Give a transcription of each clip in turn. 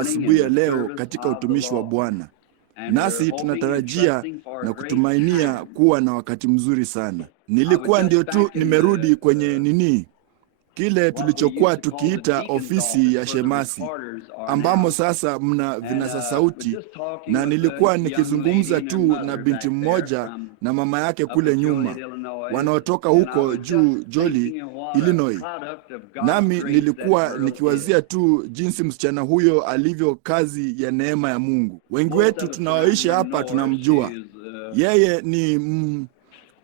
asubuhi ya leo katika utumishi wa Bwana. Nasi tunatarajia na kutumainia kuwa na wakati mzuri sana. Nilikuwa ndio tu nimerudi kwenye kile tulichokuwa tukiita ofisi ya shemasi, ambamo sasa mna vinasa sauti, na nilikuwa nikizungumza tu na binti mmoja na mama yake kule nyuma, wanaotoka huko juu Joli, Illinois. Nami nilikuwa nikiwazia tu jinsi msichana huyo alivyo kazi ya neema ya Mungu. Wengi wetu tunaoishi hapa tunamjua. Yeye ni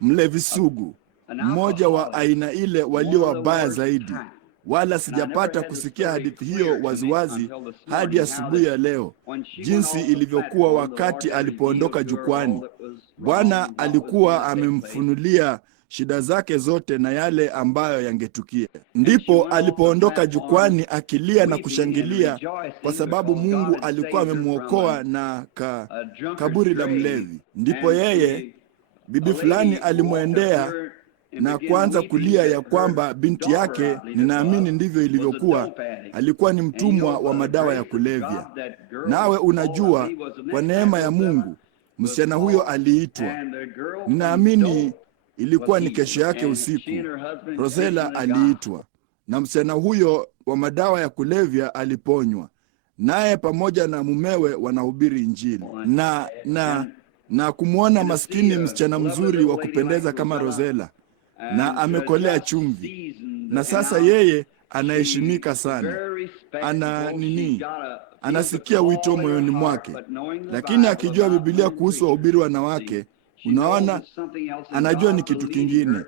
mlevi sugu, mmoja wa aina ile walio wabaya zaidi. Wala sijapata kusikia hadithi hiyo waziwazi hadi asubuhi ya leo, jinsi ilivyokuwa wakati alipoondoka jukwani. Bwana alikuwa amemfunulia shida zake zote na yale ambayo yangetukia. Ndipo alipoondoka jukwani akilia na kushangilia kwa sababu Mungu alikuwa amemwokoa na kaburi la mlevi. Ndipo yeye, bibi fulani, alimwendea na kuanza kulia ya kwamba binti yake, ninaamini ndivyo ilivyokuwa, alikuwa ni mtumwa wa madawa ya kulevya. Nawe unajua, kwa neema ya Mungu, msichana huyo aliitwa, ninaamini ilikuwa ni kesho yake usiku, Rosella aliitwa, na msichana huyo wa madawa ya kulevya aliponywa, naye pamoja na mumewe wanahubiri Injili. Na kumwona maskini msichana mzuri wa kupendeza kama Rosella, na amekolea chumvi, na sasa yeye anaheshimika sana. Anasikia wito moyoni mwake, lakini akijua Biblia kuhusu wahubiri wanawake, unaona, anajua ni kitu kingine,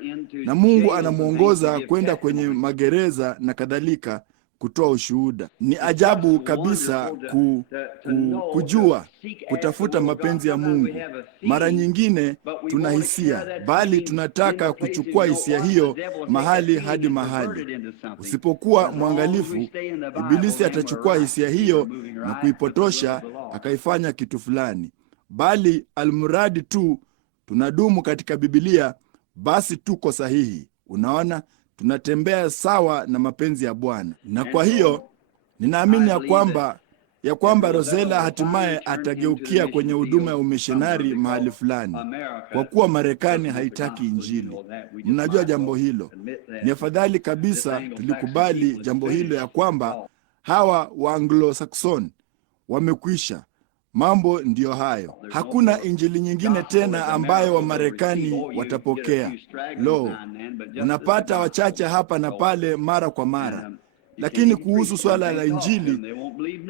na Mungu anamwongoza kwenda kwenye magereza na kadhalika kutoa ushuhuda. Ni ajabu kabisa kujua kutafuta mapenzi ya Mungu. Mara nyingine tuna hisia, bali tunataka kuchukua hisia hiyo mahali hadi mahali. Usipokuwa mwangalifu, Ibilisi atachukua hisia hiyo na kuipotosha akaifanya kitu fulani. Bali almuradi tu tunadumu katika Biblia, basi tuko sahihi. Unaona, tunatembea sawa na mapenzi ya Bwana. Na kwa hiyo ninaamini ya kwamba Rosella hatimaye atageukia kwenye huduma ya umishonari mahali fulani, kwa kuwa Marekani haitaki Injili. Mnajua jambo hilo. Ni afadhali kabisa tulikubali jambo hilo, ya kwamba hawa wa Anglo-Saxon wamekwisha. Mambo ndiyo hayo. Hakuna injili nyingine tena ambayo Wamarekani watapokea. Unapata wachache hapa na pale mara kwa mara, lakini kuhusu swala la injili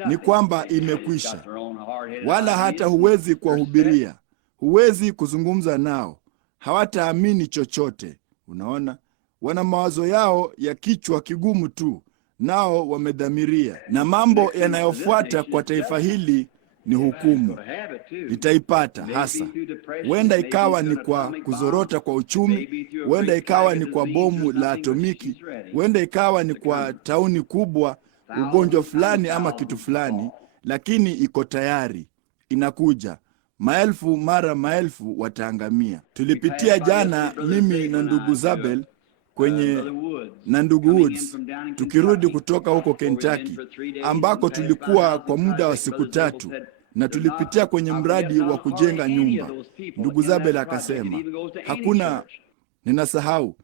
ni kwamba imekwisha. Wala hata huwezi kuwahubiria, huwezi kuzungumza nao, hawataamini chochote. Unaona, wana mawazo yao ya kichwa kigumu tu, nao wamedhamiria. Na mambo yanayofuata kwa taifa hili ni hukumu. Litaipata hasa. Huenda ikawa ni kwa kuzorota kwa uchumi, huenda ikawa ni kwa bomu la atomiki, huenda ikawa ni kwa tauni kubwa, ugonjwa fulani ama kitu fulani, lakini iko tayari, inakuja. Maelfu mara maelfu wataangamia. Tulipitia jana, mimi na ndugu Zabel na ndugu Woods, tukirudi kutoka huko Kentucky, ambako tulikuwa kwa muda wa siku 3, na tulipitia kwenye mradi wa kujenga nyumba. Ndugu Zabel akasema, ninasahau,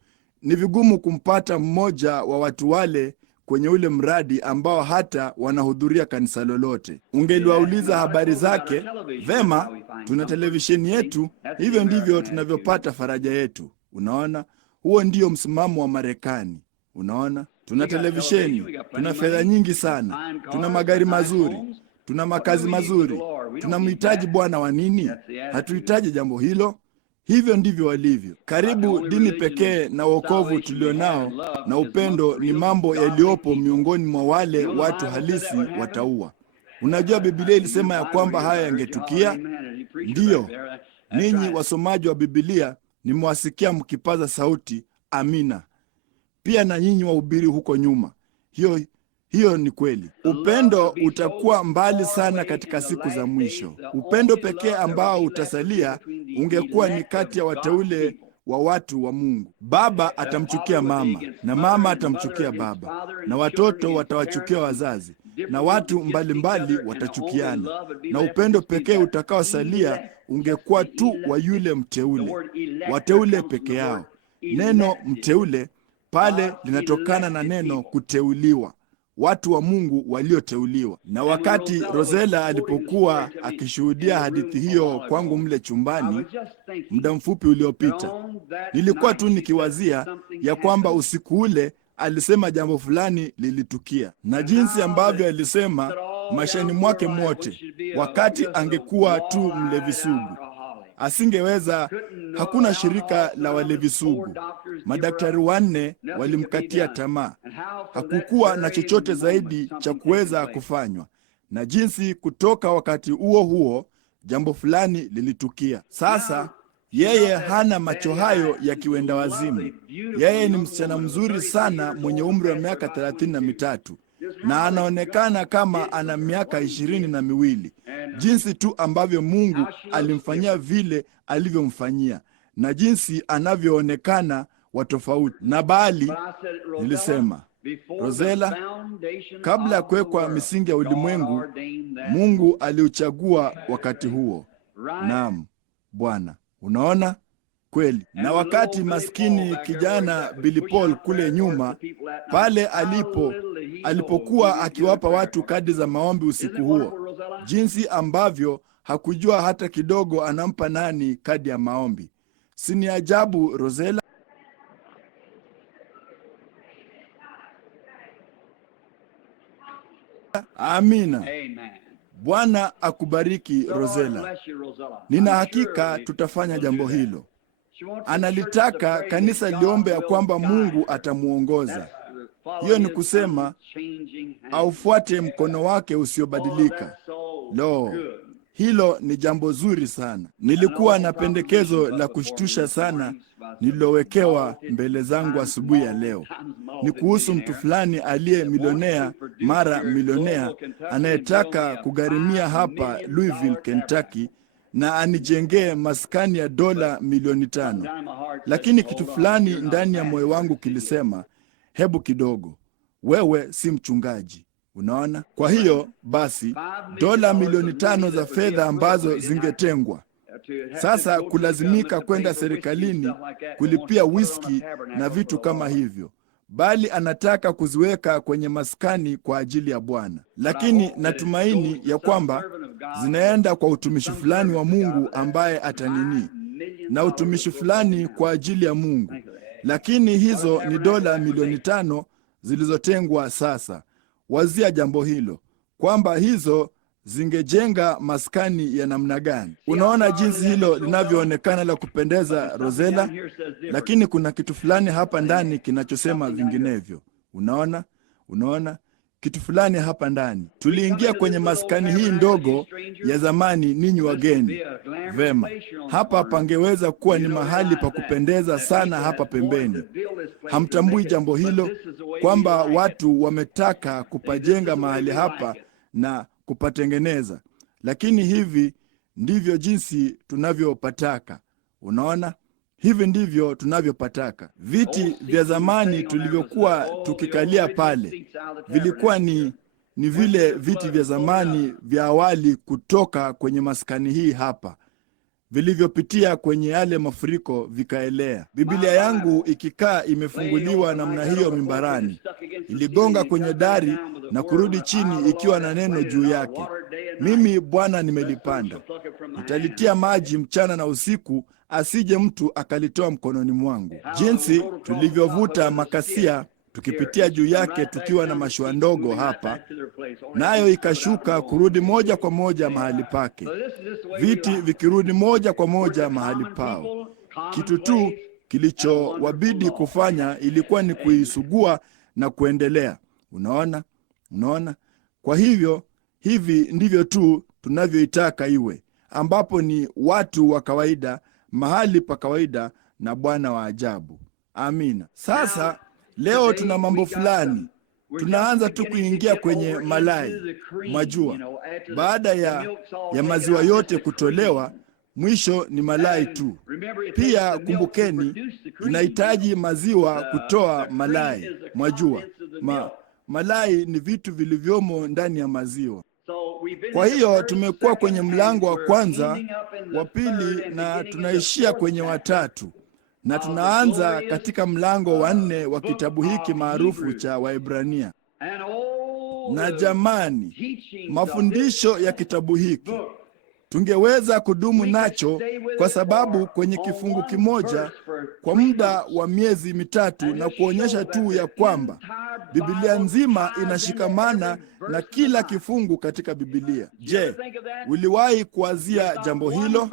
ni vigumu kumpata mmoja wa watu wale kwenye ule mradi ambao hata wanahudhuria kanisa lolote. Ungeliwauliza habari zake. Vema, tuna televisheni yetu, hivyo ndivyo tunavyopata faraja yetu. Unaona, huo ndio msimamo wa Marekani. Unaona, tuna televisheni, tuna fedha nyingi sana, tuna magari mazuri, tuna makazi mazuri. Tunamhitaji Bwana wa nini? Hatuhitaji jambo hilo. Hivyo ndivyo walivyo. Karibu dini pekee na wokovu tulionao na upendo ni mambo yaliyopo miongoni mwa wale watu halisi wataua. Unajua, Biblia ilisema ya kwamba haya yangetukia. Ndiyo, ninyi wasomaji wa Biblia nimewasikia mkipaza sauti amina. Pia na nyinyi wahubiri huko nyuma. Hiyo ni kweli. Upendo utakuwa mbali sana katika siku za mwisho. Upendo pekee ambao utasalia ungekuwa ni kati ya wateule wa watu wa Mungu. Baba atamchukia mama, na mama atamchukia baba, na watoto watawachukia wazazi, na watu mbalimbali watachukiana, na upendo pekee utakaosalia ungekuwa tu wa yule mteule, wateule peke yao. Neno mteule pale linatokana na neno kuteuliwa, watu wa Mungu walioteuliwa. Na wakati Rosella alipokuwa akishuhudia hadithi hiyo kwangu mle chumbani muda mfupi uliopita, nilikuwa tu nikiwazia ya kwamba usiku ule alisema jambo fulani lilitukia, na jinsi ambavyo alisema maishani mwake mwote, wakati angekuwa tu mlevi sugu, asingeweza. Hakuna shirika la walevi sugu, madaktari 4 walimkatia tamaa, hakukuwa na chochote zaidi cha kuweza kufanywa, na jinsi kutoka wakati huo jambo fulani lilitukia. Sasa yeye hana macho hayo ya kiwenda wazimu. Yeye ni msichana mzuri sana mwenye umri wa miaka 33 na anaonekana kama ana miaka 22. Jinsi tu ambavyo Mungu alimfanyia vile alivyomfanyia, na jinsi anavyoonekana wa tofauti. Na bali nilisema, Rosella, kabla ya kuwekwa misingi ya ulimwengu, Mungu aliuchagua wakati huo. Naam, Bwana. Unaona kweli. Na wakati maskini kijana Billy Paul kule nyuma pale alipokuwa akiwapa watu kadi za maombi usiku huo, jinsi ambavyo hakujua hata kidogo anampa nani kadi ya maombi. Si ni ajabu, Rosella? Amina. Bwana akubariki, Rosella. Nina hakika tutafanya jambo hilo. Analitaka kanisa liombe ya kwamba Mungu atamuongoza. Hiyo ni kusema aufuate mkono wake usiobadilika. Lo, hilo ni jambo zuri sana. Nilikuwa na pendekezo la kushtusha sana nililowekewa mbele zangu asubuhi ya leo. Ni kuhusu mtu fulani aliye milionea mara milionea, anayetaka kugharimia hapa Louisville, Kentucky, na anijengee maskani ya dola milioni 5. Lakini kitu fulani ndani ya moyo wangu kilisema, hebu kidogo, wewe si mchungaji. Unaona? Kwa hiyo basi dola milioni 5 za fedha ambazo zingetengwa sasa kulazimika kwenda serikalini kulipia whisky na vitu kama hivyo, bali anataka kuziweka kwenye maskani kwa ajili ya Bwana. Lakini natumaini ya kwamba zinaenda kwa utumishi fulani wa Mungu ambaye atanini, na utumishi fulani kwa ajili ya Mungu. Lakini hizo ni dola milioni 5 zilizotengwa sasa. Wazia jambo hilo, kwamba hizo zingejenga maskani ya namna gani. Unaona jinsi hilo linavyoonekana la kupendeza, Rosella, lakini kuna kitu fulani hapa ndani kinachosema vinginevyo. Unaona kitu fulani hapa ndani. Tuliingia kwenye maskani hii ndogo ya zamani, ninyi wageni. Vema, hapa pangeweza kuwa ni mahali pa kupendeza sana hapa pembeni. Hamtambui jambo hilo, kwamba watu wametaka kupajenga mahali hapa na kupatengeneza, lakini hivi ndivyo jinsi tunavyopataka. Unaona, hivi ndivyo tunavyopataka. Viti vya zamani tulivyokuwa tukikalia pale vilikuwa ni vile viti vya zamani vya awali kutoka kwenye maskani hii hapa, vilivyopitia kwenye yale mafuriko vikaelea. Biblia yangu ikikaa imefunguliwa namna hiyo mimbarani, iligonga kwenye dari na kurudi chini ikiwa na neno juu yake. Mimi Bwana nimelipanda, nitalitia maji mchana na usiku, asije mtu akalitoa mkononi mwangu. Jinsi tulivyovuta makasia tukipitia juu yake tukiwa na mashua ndogo hapa, nayo ikashuka kurudi moja kwa moja mahali pake, viti vikirudi moja kwa moja mahali pao. Kitu tu kilichowabidi kufanya ilikuwa ni kuisugua na kuendelea. Unaona? Kwa hivyo hivi ndivyo tu tunavyoitaka iwe, ambapo ni watu wa kawaida, mahali pa kawaida na Bwana wa ajabu. Amina. Sasa leo tuna mambo fulani. Tunaanza tu kuingia kwenye malai. Mwajua, baada ya maziwa yote kutolewa, mwisho ni malai tu. Pia kumbukeni, inahitaji maziwa kutoa malai. Mwajua, malai ni vitu vilivyomo ndani ya maziwa. Kwa hiyo tumekuwa kwenye mlango wa kwanza, wa pili, na tunaishia kwenye wa tatu, na tunaanza katika mlango wa 4 wa kitabu hiki maarufu cha Waebrania. Na jamani, mafundisho ya kitabu hiki tungeweza kudumu nacho, kwa sababu kwenye kifungu kimoja kwa muda wa miezi mitatu, na kuonyesha tu ya kwamba Biblia nzima inashikamana na kila kifungu katika Biblia. Je, uliwahi kuwazia jambo hilo?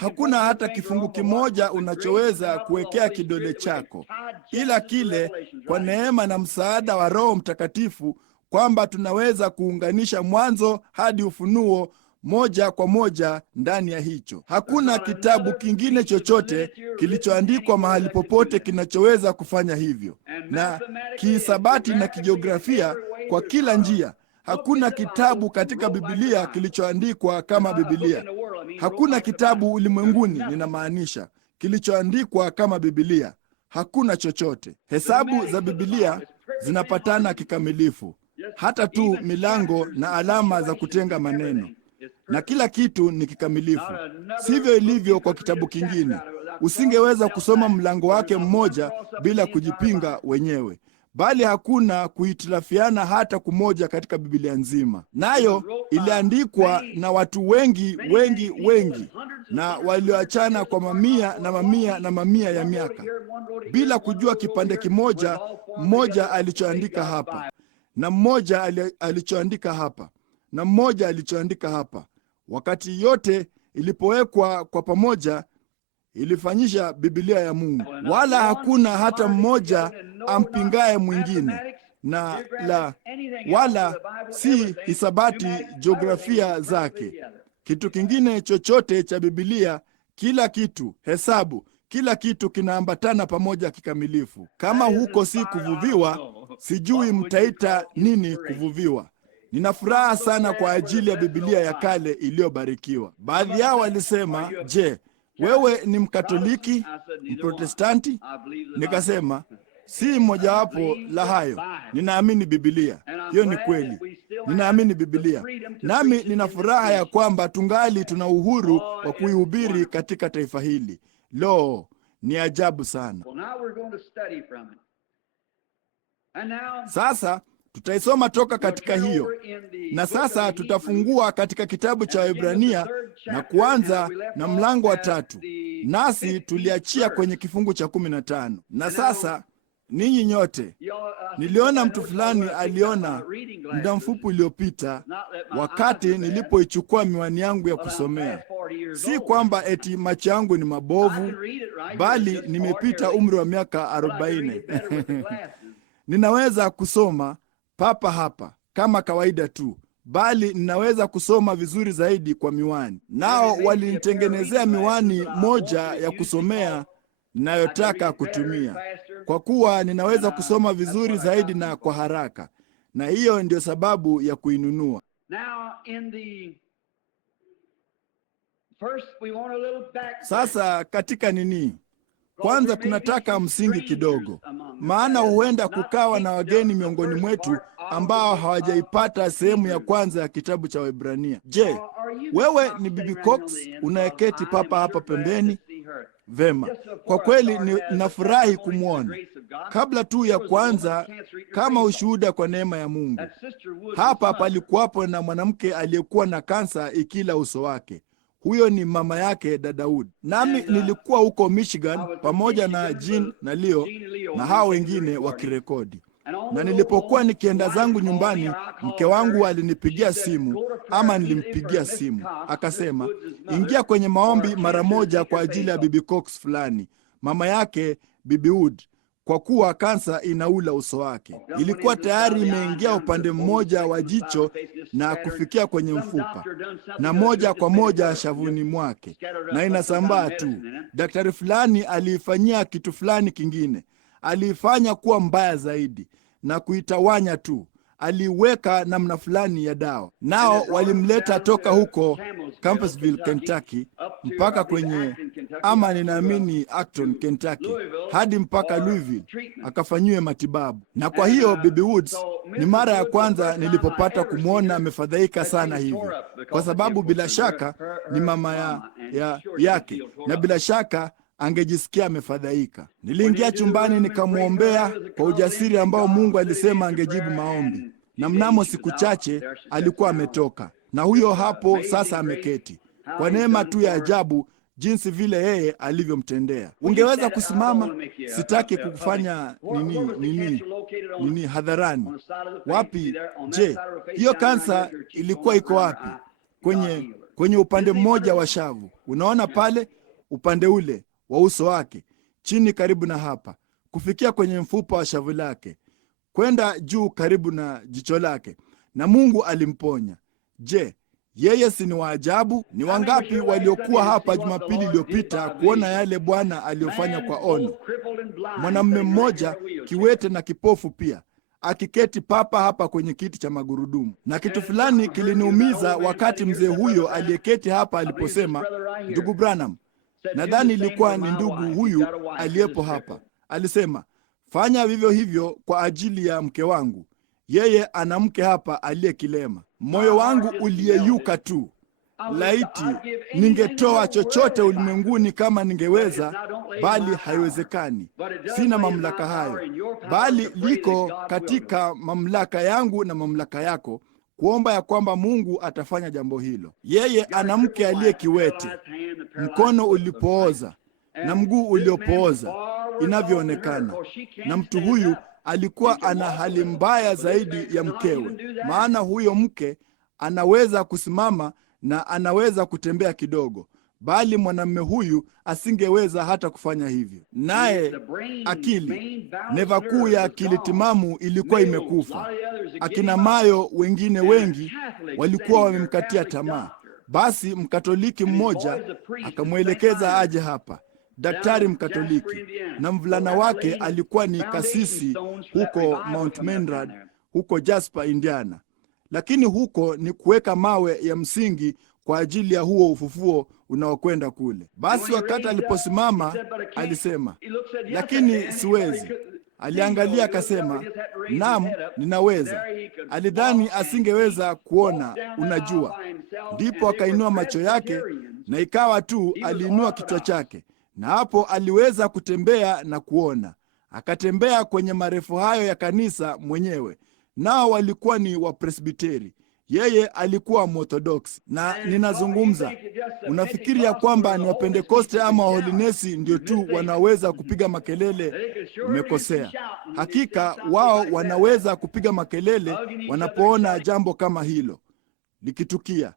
Hakuna hata kifungu kimoja unachoweza kuwekea kidole chako, ila kile kwa neema na msaada wa Roho Mtakatifu, kwamba tunaweza kuunganisha Mwanzo hadi Ufunuo moja kwa moja ndani ya hicho. Hakuna kitabu kingine chochote kilichoandikwa mahali popote kinachoweza kufanya hivyo. Na kihisabati na kijiografia, kwa kila njia, hakuna kitabu katika Biblia kilichoandikwa kama Biblia. Hakuna kitabu ulimwenguni, ninamaanisha, kilichoandikwa kama Biblia. Hakuna chochote. Hesabu za Biblia zinapatana kikamilifu, hata tu milango na alama za kutenga maneno, na kila kitu ni kikamilifu. Sivyo ilivyo kwa kitabu kingine. Usingeweza kusoma mlango wake mmoja bila kujipinga wenyewe, bali hakuna kuhitilafiana hata kumoja katika Biblia nzima. Nayo iliandikwa na watu wengi wengi wengi, na walioachana kwa mamia na mamia na mamia ya miaka, bila kujua kipande kimoja, mmoja alichoandika hapa na mmoja alichoandika hapa na mmoja alichoandika hapa. Wakati yote ilipowekwa kwa pamoja, ilifanyisha Biblia ya Mungu. Wala hakuna hata mmoja ampingaye mwingine, na wala si hisabati jiografia zake. Kitu kingine chochote cha Biblia, kila kitu, hesabu, kila kitu kinaambatana pamoja kikamilifu. Kama huko si kuvuviwa, sijui mtaita nini kuvuviwa. Nina furaha sana kwa ajili ya Biblia ya kale iliyobarikiwa. Baadhi yao walisema, je, wewe ni Mkatoliki, Mprotestanti? Nikasema, si mojawapo la hayo. Ninaamini Biblia. Hiyo ni kweli. Ninaamini Biblia. Nami nina furaha ya kwamba tungali tuna uhuru wa kuihubiri katika taifa hili. Lo, ni ajabu sana. Sasa tutaisoma toka katika hiyo. Na sasa tutafungua katika kitabu cha Waebrania na kuanza na mlango wa 3. Nasi tuliachia kwenye kifungu cha 15. Na sasa ninyi nyote, niliona mtu fulani aliona muda mfupi uliopita, wakati nilipoichukua miwani yangu ya kusomea. Si kwamba eti macho yangu ni mabovu, bali nimepita umri wa miaka 40. Ninaweza kusoma papa hapa kama kawaida tu, bali ninaweza kusoma vizuri zaidi kwa miwani. Nao walinitengenezea miwani moja ya kusomea ninayotaka kutumia, kwa kuwa ninaweza kusoma vizuri zaidi na kwa haraka, na hiyo ndio sababu ya kuinunua. Sasa katika nini? Kwanza tunataka msingi kidogo, maana huenda kukawa na wageni miongoni mwetu ambao hawajaipata sehemu ya kwanza ya kitabu cha Waebrania. Je, wewe ni Bibi Cox unayeketi papa hapa pembeni? Vema, kwa kweli ninafurahi kumwona. Kabla tu ya kwanza, kama ushuhuda kwa neema ya Mungu, hapa palikuwapo na mwanamke aliyekuwa na kansa ikila uso wake. Huyo ni mama yake dada Wood. Nami nilikuwa huko Michigan pamoja na Jean na Leo na hao wengine wakirekodi. Na nilipokuwa nikienda zangu nyumbani, mke wangu alinipigia simu, ama nilimpigia simu. Akasema, ingia kwenye maombi mara moja kwa ajili ya Bibi Cox fulani, mama yake Bibi Wood, kwa kuwa kansa inaula uso wake. Ilikuwa tayari imeingia upande mmoja wa jicho na kufikia kwenye mfupa, na moja kwa moja shavuni mwake, na inasambaa tu. Daktari fulani aliifanyia kitu fulani kingine, aliifanya kuwa mbaya zaidi na kuitawanya tu. Aliweka namna fulani ya dawa, nao walimleta toka huko Campbellsville, Kentucky, mpaka kwenye ama ninaamini Acton, Kentucky, hadi mpaka Louisville akafanyiwe matibabu. Na kwa hiyo Bibi Woods ni mara ya kwanza nilipopata kumwona amefadhaika sana hivi, kwa sababu bila shaka ni mama yake, na bila shaka angejisikia amefadhaika. Niliingia chumbani nikamwombea kwa ujasiri ambao Mungu alisema angejibu maombi, na mnamo siku chache alikuwa ametoka, na huyo hapo sasa ameketi kwa neema tu ya ajabu, jinsi vile yeye alivyomtendea. Ungeweza kusimama? Sitaki kukufanya nini hadharani. Wapi? Je, hiyo kansa ilikuwa iko wapi? Kwenye upande mmoja wa shavu. Unaona pale upande ule wa uso wake, chini karibu na hapa, kufikia kwenye mfupa wa shavu lake, kwenda juu karibu na jicho lake, na Mungu alimponya. Je, yeye si ni waajabu? Ni wangapi waliokuwa hapa Jumapili iliyopita kuona yale Bwana aliyofanya kwa ono? Mwanamume mmoja kiwete na kipofu pia, akiketi papa hapa kwenye kiti cha magurudumu. Na kitu fulani kiliniumiza wakati mzee huyo aliyeketi hapa aliposema, ndugu Branham, nadhani ilikuwa ni ndugu huyu aliyepo hapa, alisema, fanya vivyo hivyo kwa ajili ya mke wangu, yeye ana mke hapa aliyekilema. Moyo wangu uliyeyuka tu. Laiti ningetoa chochote ulimwenguni kama ningeweza, bali haiwezekani. Sina mamlaka hayo, bali liko katika mamlaka yangu na mamlaka yako kuomba ya kwamba Mungu atafanya jambo hilo. Yeye ana mke aliyekiwete, mkono ulipooza na mguu uliopooza inavyoonekana, na mtu huyu alikuwa ana hali mbaya zaidi ya mkewe, maana huyo mke anaweza kusimama na anaweza kutembea kidogo, bali mwanamume huyu asingeweza hata kufanya hivyo. Naye akili, neva kuu ya akili timamu ilikuwa imekufa. Akina Mayo wengine wengi walikuwa wamemkatia tamaa. Basi Mkatoliki mmoja akamwelekeza aje hapa, daktari Mkatoliki, na mvulana wake alikuwa ni kasisi huko Mount Menrad, huko Jasper, Indiana. Lakini huko ni kuweka mawe ya msingi kwa ajili ya huo ufufuo unaokwenda kule. Basi wakati aliposimama alisema, lakini siwezi. Aliangalia akasema, naam, ninaweza. Alidhani asingeweza kuona, unajua. Ndipo akainua macho yake, na ikawa tu aliinua kichwa chake, na hapo aliweza kutembea na kuona. Akatembea kwenye marefu hayo ya kanisa mwenyewe, nao walikuwa ni Wapresbiteri. Yeye alikuwa Morthodox. Na ninazungumza, unafikiri ya kwamba ni Wapentekoste ama Waholinesi ndio tu wanaweza kupiga makelele? Umekosea. Hakika wao wanaweza kupiga makelele wanapoona jambo kama hilo likitukia,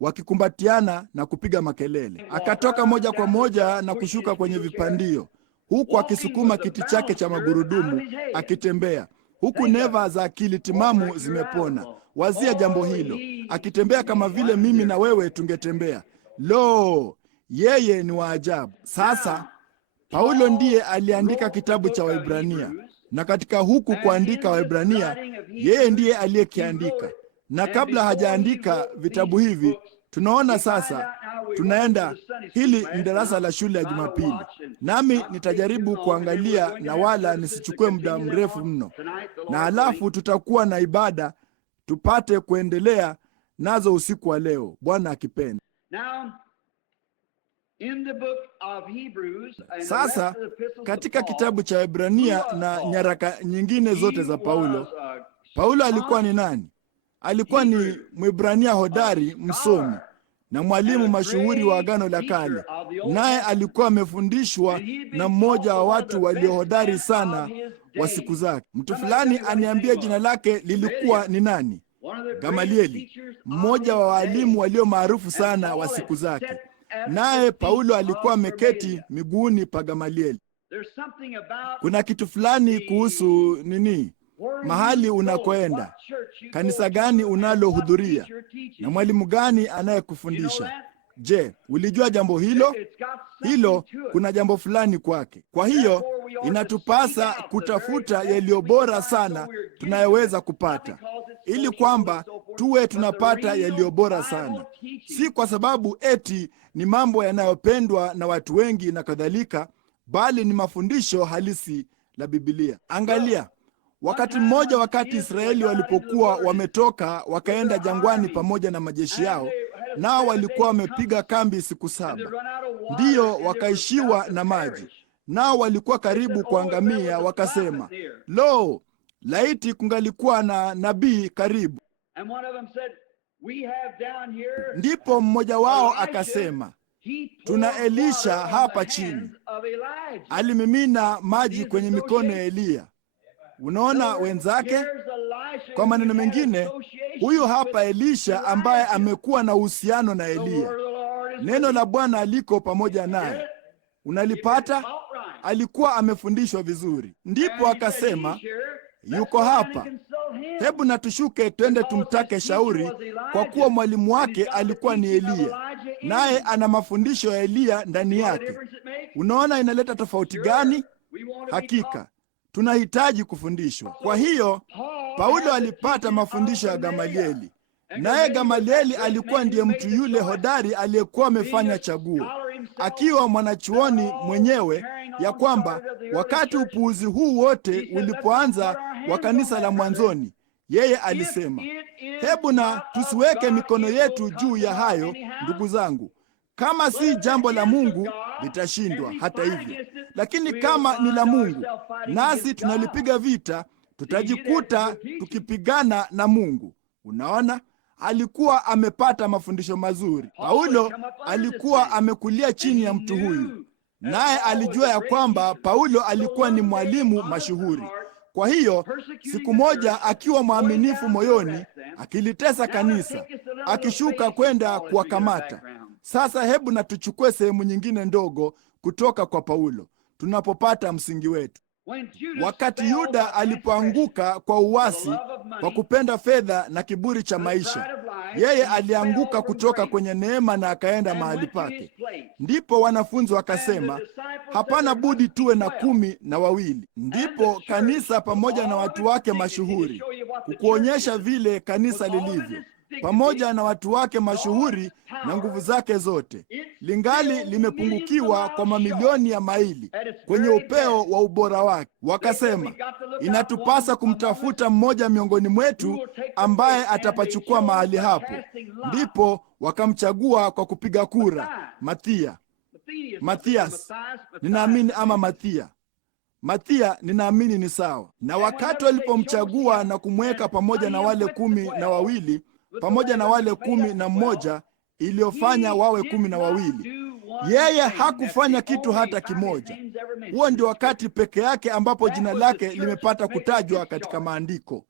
wakikumbatiana na kupiga makelele. Akatoka moja kwa moja na kushuka kwenye vipandio, huku akisukuma kiti chake cha magurudumu, akitembea huku neva za akili timamu zimepona. Wazia jambo hilo, akitembea kama vile mimi na wewe tungetembea. Lo, yeye ni wa ajabu. Sasa Paulo ndiye aliandika kitabu cha Waebrania, na katika huku kuandika Waebrania, yeye ndiye aliyekiandika. Na kabla hajaandika vitabu hivi, tunaona sasa tunaenda, hili ni darasa la shule ya Jumapili, nami nitajaribu kuangalia na wala nisichukue muda mrefu mno, na halafu tutakuwa na ibada tupate kuendelea nazo usiku wa leo, Bwana akipenda. Sasa katika kitabu cha Waebrania na nyaraka nyingine zote za Paulo alikuwa ni nani? Alikuwa ni Mwebrania hodari, msomi na mwalimu mashuhuri wa Agano la Kale, naye alikuwa amefundishwa na mmoja wa watu waliohodari sana wa siku zake. Mtu fulani aniambia jina lake lilikuwa ni nani? Gamalieli, mmoja wa walimu walio maarufu sana wa siku zake. Naye Paulo alikuwa ameketi miguuni pa Gamalieli. Kuna kitu fulani kuhusu mahali unakoenda, kanisa gani unalohudhuria, na mwalimu gani anayekufundisha. Je, ulijua jambo hilo? Hilo kuna jambo fulani kwake. Kwa hiyo inatupasa kutafuta yaliyo bora sana tunayoweza kupata, ili kwamba tuwe tunapata yaliyo bora sana, si kwa sababu eti ni mambo yanayopendwa na watu wengi na kadhalika, bali ni mafundisho halisi la Biblia. Angalia, wakati mmoja, wakati Israeli walipokuwa wametoka wakaenda jangwani pamoja na majeshi yao, nao walikuwa wamepiga kambi siku 7, ndiyo wakaishiwa na maji, nao walikuwa karibu kuangamia. Wakasema, lo, laiti kungalikuwa na nabii karibu. Ndipo mmoja wao akasema, tuna Elisha hapa chini, alimimina maji kwenye mikono ya Eliya. Unaona wenzake? Kwa maneno mengine, huyu hapa Elisha ambaye amekuwa na uhusiano na Eliya. Neno la Bwana aliko pamoja naye. Unalipata? Alikuwa amefundishwa vizuri. Ndipo akasema, yuko hapa, hebu na tushuke twende tumtake shauri, kwa kuwa mwalimu wake alikuwa ni Eliya, naye ana mafundisho ya Eliya ndani yake. Unaona inaleta tofauti gani? Hakika tunahitaji kufundishwa. Kwa hiyo Paulo alipata mafundisho ya Gamalieli, naye Gamalieli alikuwa ndiye mtu yule hodari aliyekuwa amefanya chaguo, akiwa mwanachuoni mwenyewe, ya kwamba wakati upuuzi huu wote ulipoanza wa kanisa la mwanzoni, yeye alisema, hebu na tusiweke mikono yetu juu ya hayo, ndugu zangu. Kama si jambo la Mungu litashindwa hata hivyo, lakini kama ni la Mungu, nasi tunalipiga vita, tutajikuta tukipigana na Mungu. Unaona, alikuwa amepata mafundisho mazuri. Paulo alikuwa amekulia chini ya mtu huyu, naye alijua ya kwamba Paulo alikuwa ni mwalimu mashuhuri. Kwa hiyo siku moja, akiwa mwaminifu moyoni, akilitesa kanisa, akishuka kwenda kuwakamata. Sasa hebu na tuchukue sehemu nyingine ndogo kutoka kwa Paulo tunapopata msingi wetu. Wakati Yuda alipoanguka kwa uasi, kwa kupenda fedha na kiburi cha maisha, yeye alianguka kutoka kwenye neema na akaenda mahali pake. Ndipo wanafunzi wakasema, hapana budi tuwe na 12. Ndipo kanisa pamoja na watu wake mashuhuri, kukuonyesha vile kanisa lilivyo, pamoja na watu wake mashuhuri na nguvu zake zote, lingali limepungukiwa kwa mamilioni ya maili kwenye upeo wa ubora wake. Wakasema, inatupasa kumtafuta mmoja miongoni mwetu ambaye atapachukua mahali hapo. Ndipo wakamchagua kwa kupiga kura Mathias, ninaamini, ama Mathia, ninaamini ni sawa. Na wakati walipomchagua na kumweka pamoja na wale 12, pamoja na wale 11 iliyofanya wawe 12, yeye hakufanya kitu hata kimoja. Huo ndio wakati peke yake ambapo jina lake limepata kutajwa katika maandiko.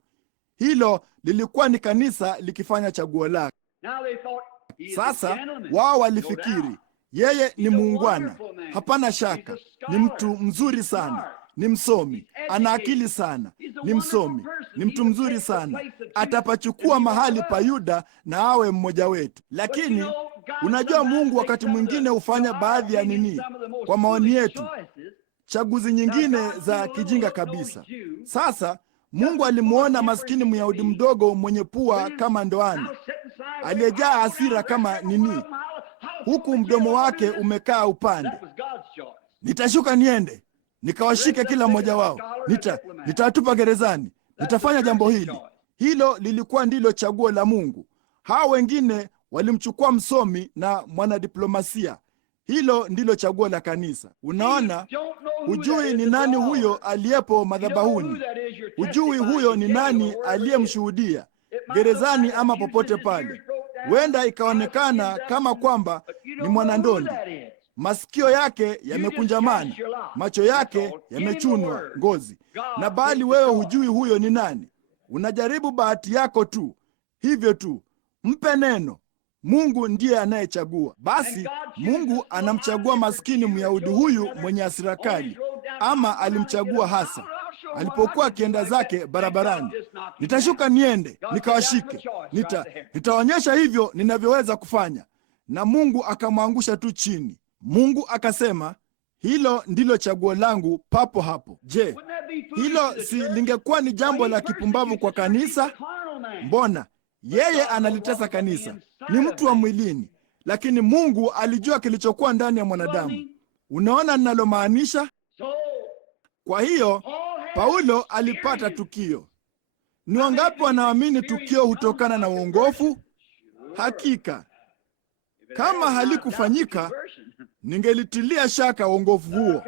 Hilo lilikuwa ni kanisa likifanya chaguo lake. Sasa wao walifikiri yeye ni muungwana, hapana shaka, ni mtu mzuri sana, ni msomi, ana akili sana, ni msomi, ni mtu mzuri sana, atapachukua mahali pa Yuda na awe mmoja wetu. Lakini unajua, Mungu wakati mwingine hufanya baadhi ya kwa maoni yetu, chaguzi nyingine za kijinga kabisa. Sasa Mungu alimwona maskini Myahudi mdogo mwenye pua kama ndoani, aliyejaa hasira kama huku mdomo wake umekaa upande. Nitashuka niende nikawashike kila mmoja wao, nitawatupa gerezani, nitafanya jambo hili. Hilo lilikuwa ndilo chaguo la Mungu. Hao wengine walimchukua msomi na mwanadiplomasia. Hilo ndilo chaguo la kanisa. Unaona, hujui ni nani huyo aliyepo madhabahuni, hujui huyo ni nani aliyemshuhudia gerezani ama popote pale. Huenda ikaonekana kama kwamba ni mwanandondi, masikio yake yamekunjamana, macho yake yamechunwa ngozi, na bali wewe hujui huyo ni nani. Unajaribu bahati yako tu, hivyo tu. Mpe neno. Mungu ndiye anayechagua. Basi Mungu anamchagua maskini Myahudi huyu mwenye hasira kali, ama alimchagua hasa alipokuwa akienda zake barabarani. Nitashuka niende nikawashike, nitaonyesha hivyo ninavyoweza kufanya. Na Mungu akamwangusha tu chini. Mungu akasema, hilo ndilo chaguo langu papo hapo. Je, hilo si lingekuwa ni jambo la kipumbavu kwa kanisa? Mbona Yeye analitesa kanisa, ni mtu wa mwilini, lakini Mungu alijua kilichokuwa ndani ya mwanadamu. Unaona ninalomaanisha? Kwa hiyo Paulo alipata tukio. Ni wangapi wanaamini tukio hutokana na uongofu? Hakika. Kama halikufanyika, ningelitilia shaka uongofu huo.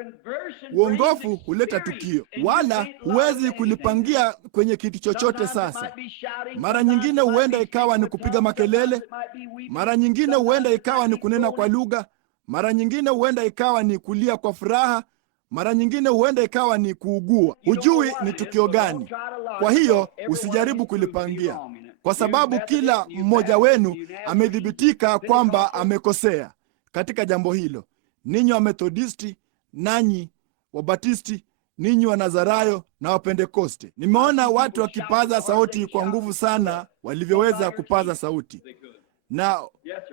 Uongofu huleta tukio, wala huwezi kulipangia kwenye kitu chochote. Sasa mara nyingine huenda ikawa ni kupiga makelele, mara nyingine huenda ikawa ni kunena kwa lugha, mara nyingine huenda ikawa ni kulia kwa furaha, mara nyingine huenda ikawa ni kuugua. Hujui ni tukio gani. Kwa hiyo usijaribu kulipangia, kwa sababu kila mmoja wenu amedhibitika kwamba amekosea katika jambo hilo. Ninyi wa Methodisti, nanyi Wabatisti, ninyi wa Nazarayo na Wapentekoste. Nimeona watu wakipaza sauti kwa nguvu sana walivyoweza kupaza sauti, na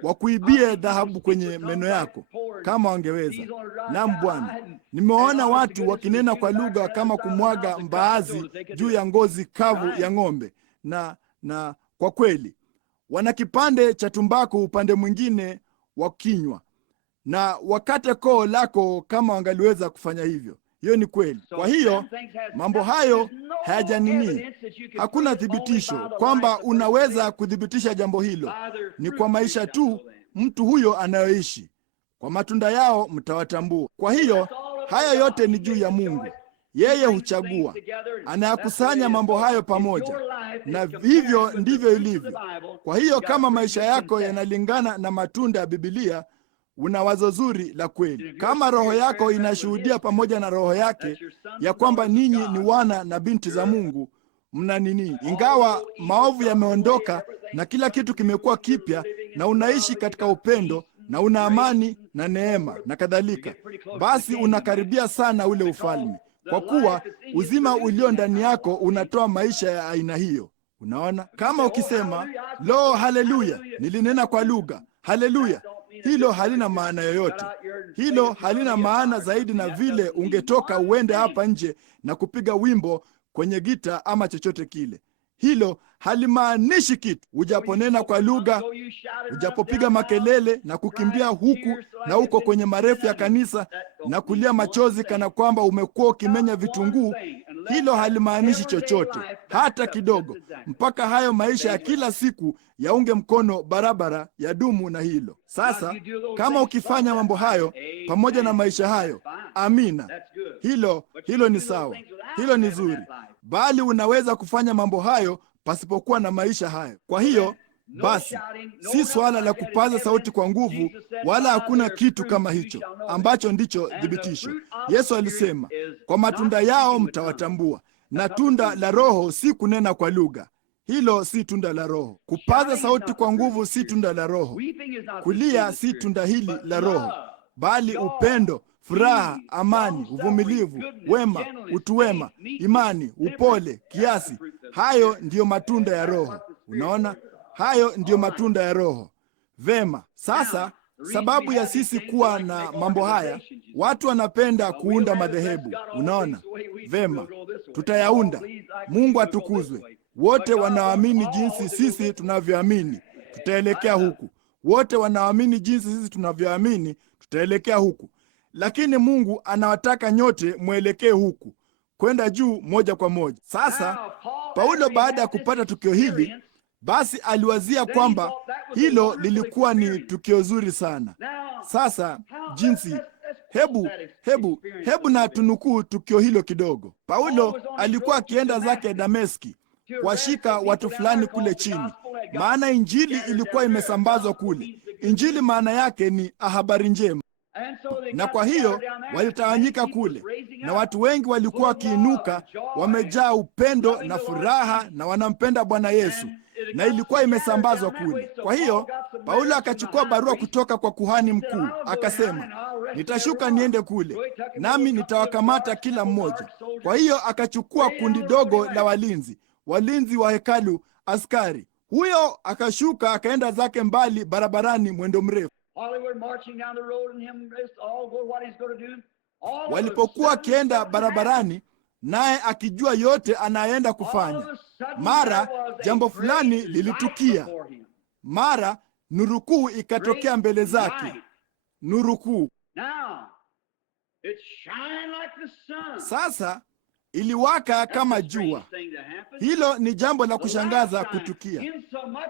wakuibie dhahabu kwenye meno yako kama wangeweza. Naam Bwana, nimeona watu wakinena kwa lugha kama kumwaga mbaazi juu ya ngozi kavu ya ng'ombe, na kwa kweli wana kipande cha tumbaku upande mwingine wa kinywa, na wakate koo lako kama wangaliweza kufanya hivyo. Hiyo ni kweli. Kwa hiyo mambo hayo hayajanini, hakuna thibitisho kwamba unaweza kuthibitisha jambo hilo. Ni kwa maisha tu mtu huyo anayoishi. Kwa matunda yao mtawatambua. Kwa hiyo haya yote ni juu ya Mungu. Yeye huchagua, anayakusanya mambo hayo pamoja, na hivyo ndivyo ilivyo. Kwa hiyo kama maisha yako yanalingana na matunda ya Biblia, una wazo zuri la kweli. Kama roho yako inashuhudia pamoja na roho yake ya kwamba ninyi ni wana na binti za Mungu, mna nini? Ingawa maovu yameondoka na kila kitu kimekuwa kipya, na unaishi katika upendo na una amani na neema na kadhalika, basi unakaribia sana ule ufalme, kwa kuwa uzima ulio ndani yako unatoa maisha ya aina hiyo. Unaona, kama ukisema lo, haleluya, nilinena kwa lugha, haleluya, hilo halina maana yoyote. Hilo halina maana zaidi na vile ungetoka uende hapa nje na kupiga wimbo kwenye gita ama chochote kile. Hilo halimaanishi kitu. Ujaponena kwa lugha, ujapopiga makelele na kukimbia huku na huko kwenye marefu ya kanisa na kulia machozi kana kwamba umekuwa ukimenya vitunguu, hilo halimaanishi chochote hata kidogo, mpaka hayo maisha ya kila siku yaunge mkono barabara ya dumu na hilo. Sasa kama ukifanya mambo hayo pamoja na maisha hayo, amina, hilo ni sawa, hilo ni zuri, bali unaweza kufanya mambo hayo pasipokuwa na maisha hayo. Kwa hiyo basi, si swala la kupaza sauti kwa nguvu, wala hakuna kitu kama hicho ambacho ndicho thibitisho. Yesu alisema, kwa matunda yao mtawatambua. Na tunda la Roho si kunena kwa lugha. Hilo si tunda la Roho. Kupaza sauti kwa nguvu si tunda la Roho. Kulia si tunda hili la Roho, bali upendo, furaha, amani, uvumilivu, wema, utu wema, imani, upole, kiasi. Hayo ndiyo matunda ya Roho. Unaona, hayo ndiyo matunda ya Roho. Vema, sasa sababu ya sisi kuwa na mambo haya, watu wanapenda kuunda madhehebu. Unaona, vema, tutayaunda. Mungu atukuzwe. Wote wanaamini jinsi sisi tunavyoamini, tutaelekea huku. Wote wanaamini jinsi sisi tunavyoamini, tutaelekea huku. Lakini Mungu anawataka nyote mwelekee huku, kwenda juu moja kwa moja. Sasa Paulo baada ya kupata tukio hili, basi aliwazia kwamba hilo lilikuwa ni tukio zuri sana. Sasa jinsi, hebu na tunukuu tukio hilo kidogo. Paulo alikuwa akienda zake Dameski kuwashika watu fulani kule chini, maana injili ilikuwa imesambazwa kule. Injili maana yake ni habari njema. Na kwa hiyo walitawanyika kule, na watu wengi walikuwa wakiinuka, wamejaa upendo na furaha, na wanampenda Bwana Yesu, na ilikuwa imesambazwa kule. Kwa hiyo Paulo akachukua barua kutoka kwa kuhani mkuu, akasema, nitashuka niende kule, nami nitawakamata kila mmoja. Kwa hiyo akachukua kundi dogo la walinzi wa hekalu, askari. Huyo akashuka akaenda zake mbali barabarani mwendo mrefu. Walipokuwa akienda barabarani, naye akijua yote anaenda kufanya. Mara jambo fulani lilitukia. Mara nuru kuu ikatokea mbele zake. Nuru kuu sasa iliwaka kama jua. Hilo ni jambo la kushangaza kutukia.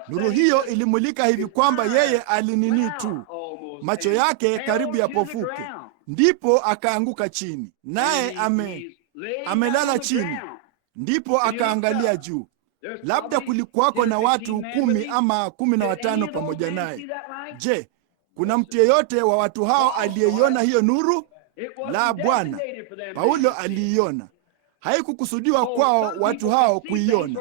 Nuru hiyo ilimulika hivi kwamba yeye alinini tu, macho yake karibu yapofuke. Ndipo akaanguka chini, naye amelala chini. Ndipo akaangalia juu. Labda kulikuwako na watu 10 ama 15 pamoja naye. Je, kuna mtu yeyote wa watu hao aliyeiona hiyo nuru? La, Bwana. Paulo aliiona. Haikukusudiwa kwao watu hao kuiona.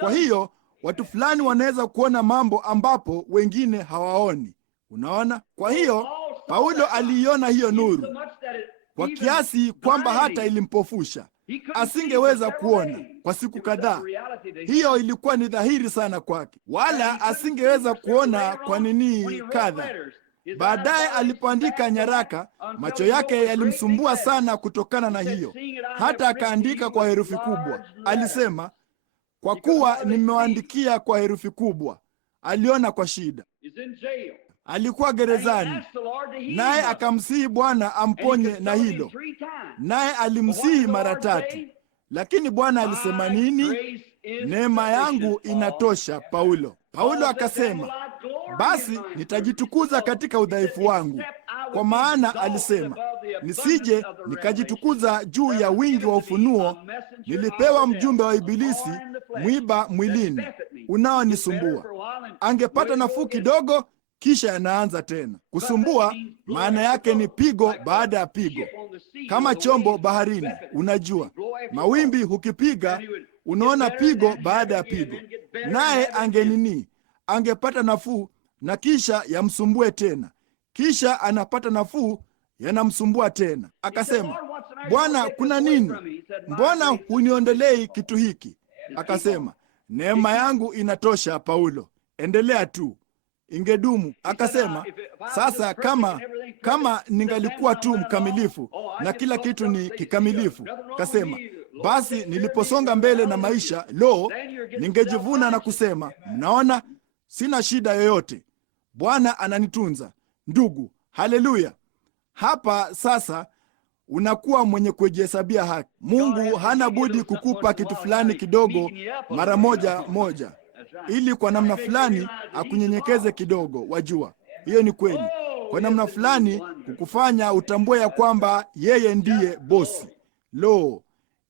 Kwa hiyo watu fulani wanaweza kuona mambo ambapo wengine hawaoni. Unaona? Kwa hiyo Paulo aliiona hiyo nuru kwa kiasi kwamba hata ilimpofusha. Asingeweza kuona kwa siku kadhaa. Hiyo ilikuwa ni dhahiri sana kwake, wala asingeweza kuona kwa nini kadha. Baadaye alipoandika nyaraka, macho yake yalimsumbua sana kutokana na hiyo, hata akaandika kwa herufi kubwa. Alisema, kwa kuwa nimewaandikia kwa herufi kubwa. Aliona kwa shida. Alikuwa gerezani, naye akamsihi Bwana amponye na hilo, naye alimsihi mara 3. Lakini Bwana alisema nini? Neema yangu inatosha Paulo. Paulo akasema, basi nitajitukuza katika udhaifu wangu. Kwa maana alisema, nisije nikajitukuza juu ya wingi wa ufunuo. Nilipewa mjumbe wa Ibilisi, mwiba mwilini unaonisumbua. Angepata nafuu kidogo, kisha yanaanza tena kusumbua. Maana yake ni pigo baada ya pigo, kama chombo baharini. Unajua, mawimbi hukipiga, unaona pigo baada ya pigo. Naye angepata nafuu, na kisha yamsumbue tena, kisha anapata nafuu, yanamsumbua tena. Akasema, Bwana, kuna nini? Mbona huniondolei kitu hiki? Akasema, neema yangu inatosha Paulo, endelea tu, ingedumu. Akasema, sasa kama ningalikuwa tu mkamilifu na kila kitu ni kikamilifu. Akasema, basi niliposonga mbele na maisha, ningejivuna na kusema, mnaona, sina shida yoyote, Bwana ananitunza. Ndugu, haleluya! Hapa sasa unakuwa mwenye kujihesabia haki. Mungu hana budi kukupa kitu fulani kidogo mara moja, ili kwa namna fulani akunyenyekeze kidogo. Wajua, hiyo ni kweli. Kwa namna fulani kukufanya utambue ya kwamba yeye ndiye bosi.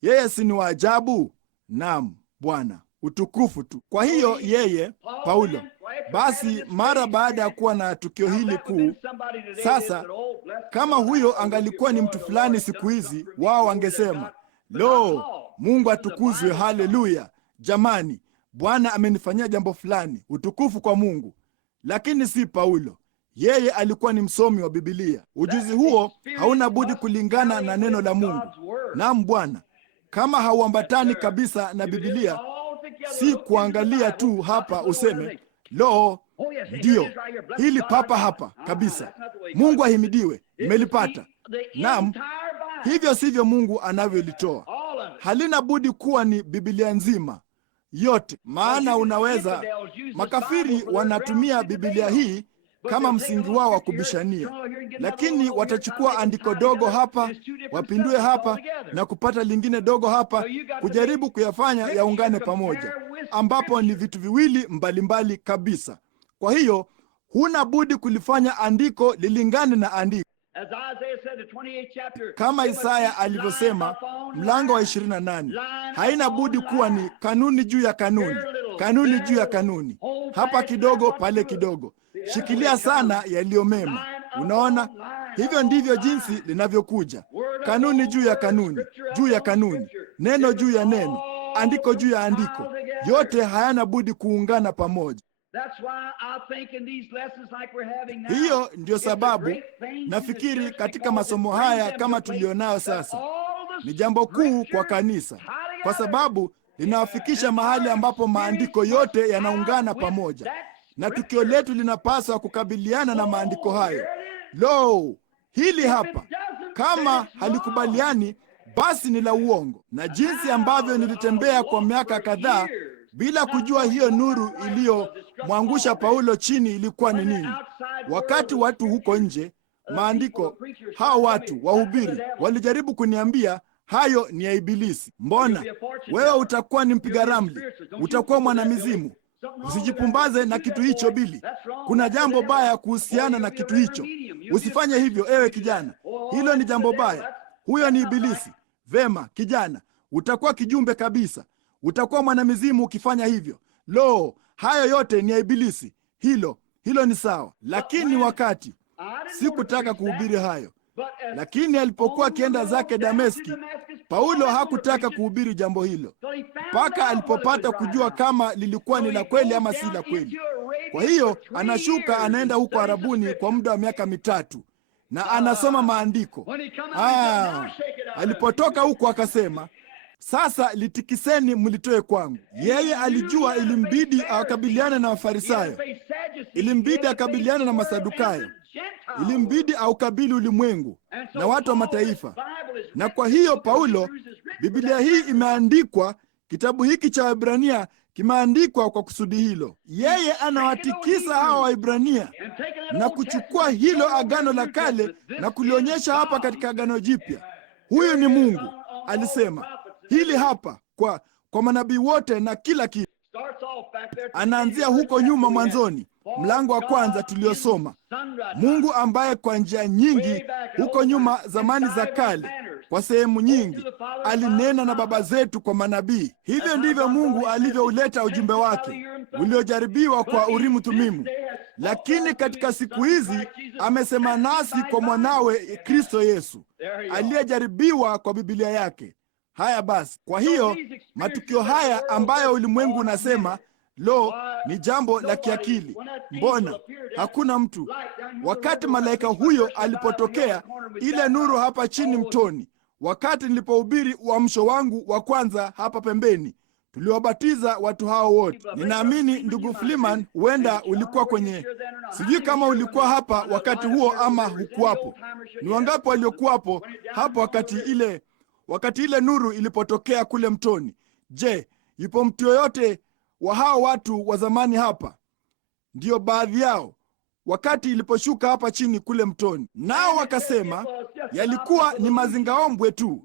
Yeye si ni wa ajabu? Naam, Bwana, utukufu tu. Kwa hiyo yeye Paulo, basi mara baada ya kuwa na tukio hili kuu, sasa kama huyo angalikuwa ni mtu fulani siku hizi, wao wangesema, Mungu atukuzwe, haleluya, jamani, Bwana amenifanyia jambo fulani, utukufu kwa Mungu. Lakini si Paulo. Yeye alikuwa ni msomi wa Biblia. Ujuzi huo hauna budi kulingana na neno la Mungu. Naam, Bwana, kama hauambatani kabisa na Biblia, si kuangalia tu hapa useme, ndio hili papa hapa kabisa, Mungu ahimidiwe, nimelipata. Naam, hivyo sivyo Mungu anavyolitoa. Halina budi kuwa ni Biblia nzima yote. Maana unaweza, makafiri wanatumia Biblia hii kama msingi wao wa kubishania, lakini watachukua andiko dogo hapa, wapindue hapa na kupata lingine dogo hapa, kujaribu kuyafanya yaungane pamoja, ambapo ni vitu viwili mbalimbali kabisa. Kwa hiyo huna budi kulifanya andiko lilingane na andiko. Kama Isaya alivyosema, mlango wa 28, haina budi kuwa ni kanuni juu ya kanuni, kanuni juu ya kanuni, hapa kidogo, pale kidogo. Shikilia sana yaliyo mema. Unaona, hivyo ndivyo jinsi linavyokuja, kanuni juu ya kanuni, juu ya kanuni, neno juu ya neno, andiko juu ya andiko. Yote hayana budi kuungana pamoja. Hiyo ndio sababu nafikiri katika masomo haya kama tulionayo sasa ni jambo kuu kwa kanisa, kwa sababu linawafikisha mahali ambapo maandiko yote yanaungana pamoja, na tukio letu linapaswa kukabiliana na maandiko hayo. Hili hapa, kama halikubaliani, basi ni la uongo. Na jinsi ambavyo nilitembea kwa miaka kadhaa bila kujua hiyo nuru iliyomwangusha Paulo chini ilikuwa ni nini. Wakati watu huko nje, maandiko, hao watu wahubiri walijaribu kuniambia hayo ni ya Ibilisi. Mbona wewe utakuwa ni mpiga ramli, utakuwa mwanamizimu, usijipumbaze na kitu hicho Bili. Kuna jambo baya kuhusiana na kitu hicho, usifanye hivyo ewe kijana, hilo ni jambo baya, huyo ni Ibilisi. Vema kijana, utakuwa kijumbe kabisa, utakuwa mwanamizimu ukifanya hivyo. Lo, hayo yote ni ya Ibilisi. Hilo ni sawa. Lakini wakati sikutaka kuhubiri hayo, lakini alipokuwa akienda zake Dameski, Paulo hakutaka kuhubiri jambo hilo mpaka alipopata kujua kama lilikuwa ni la kweli ama si la kweli. Kwa hiyo anashuka, anaenda huko Arabuni kwa muda wa miaka 3 na anasoma maandiko. Alipotoka huko akasema, sasa litikiseni mlitoe kwangu. Yeye alijua ilimbidi akabiliane na Wafarisayo, ilimbidi akabiliane na Masadukayo, ilimbidi aukabili ulimwengu na watu wa mataifa. Na kwa hiyo Paulo, Biblia hii imeandikwa, kitabu hiki cha Waebrania kimeandikwa kwa kusudi hilo. Yeye anawatikisa hawa Waebrania na kuchukua hilo agano la kale na kulionyesha hapa katika agano jipya. Huyu ni Mungu, alisema hili hapa kwa manabii wote na kila kitu. Anaanzia huko nyuma mwanzoni, mlango wa kwanza tuliosoma. Mungu ambaye kwa njia nyingi huko nyuma, zamani za kale, kwa sehemu nyingi alinena na baba zetu kwa manabii. Hivyo ndivyo Mungu alivyouleta ujumbe wake uliojaribiwa kwa Urimu Thumimu. Lakini katika siku hizi amesema nasi kwa mwanawe Kristo Yesu, aliyejaribiwa kwa Biblia yake. Haya basi, kwa hiyo matukio haya ambayo ulimwengu unasema lo, ni jambo la kiakili, mbona hakuna mtu, wakati malaika huyo alipotokea, ile nuru hapa chini mtoni, wakati nilipohubiri uamsho wangu wa kwanza hapa pembeni, tuliwabatiza watu hao wote. Ninaamini ndugu Freeman, huenda ulikuwa kwenye, sijui kama ulikuwa hapa wakati huo ama hukuwapo. Ni wangapi waliokuwapo hapo wakati ile nuru ilipotokea kule mtoni? Je, yupo mtu yoyote wa hao watu wa zamani hapa? Ndiyo, baadhi yao, wakati iliposhuka hapa chini kule mtoni. Nao wakasema yalikuwa ni mazingaombwe tu.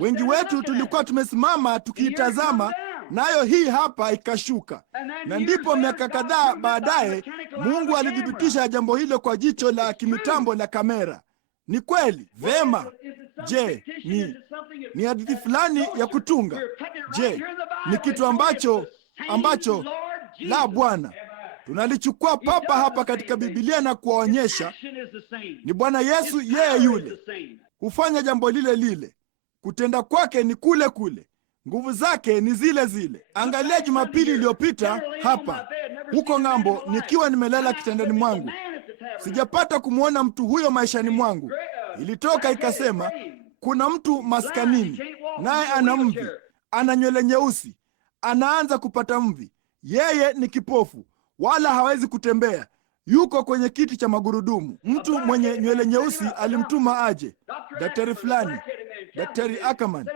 Wengi wetu tulikuwa tumesimama tukiitazama, nayo hii hapa ikashuka. Na ndipo miaka kadhaa baadaye Mungu alithibitisha jambo hilo kwa jicho la kimitambo la kamera. Ni kweli? Vema. Je, ni hadithi fulani ya kutunga? Je, ni kitu ambacho la Bwana tunalichukua papa hapa katika Biblia na kuwaonyesha ni Bwana Yesu, yeye yule hufanya jambo lile lile, kutenda kwake ni kule kule, nguvu zake ni zile zile. Angalia Jumapili iliyopita hapa huko ng'ambo, nikiwa nimelala kitandani mwangu, sijapata kumwona mtu huyo maishani mwangu. Ilitoka ikasema kuna mtu maskanini, naye ana mvi, ana nywele nyeusi, anaanza kupata mvi. Yeye ni kipofu wala hawezi kutembea, yuko kwenye kiti cha magurudumu. Mtu mwenye nywele nyeusi alimtuma aje, daktari fulani, Daktari Ackerman,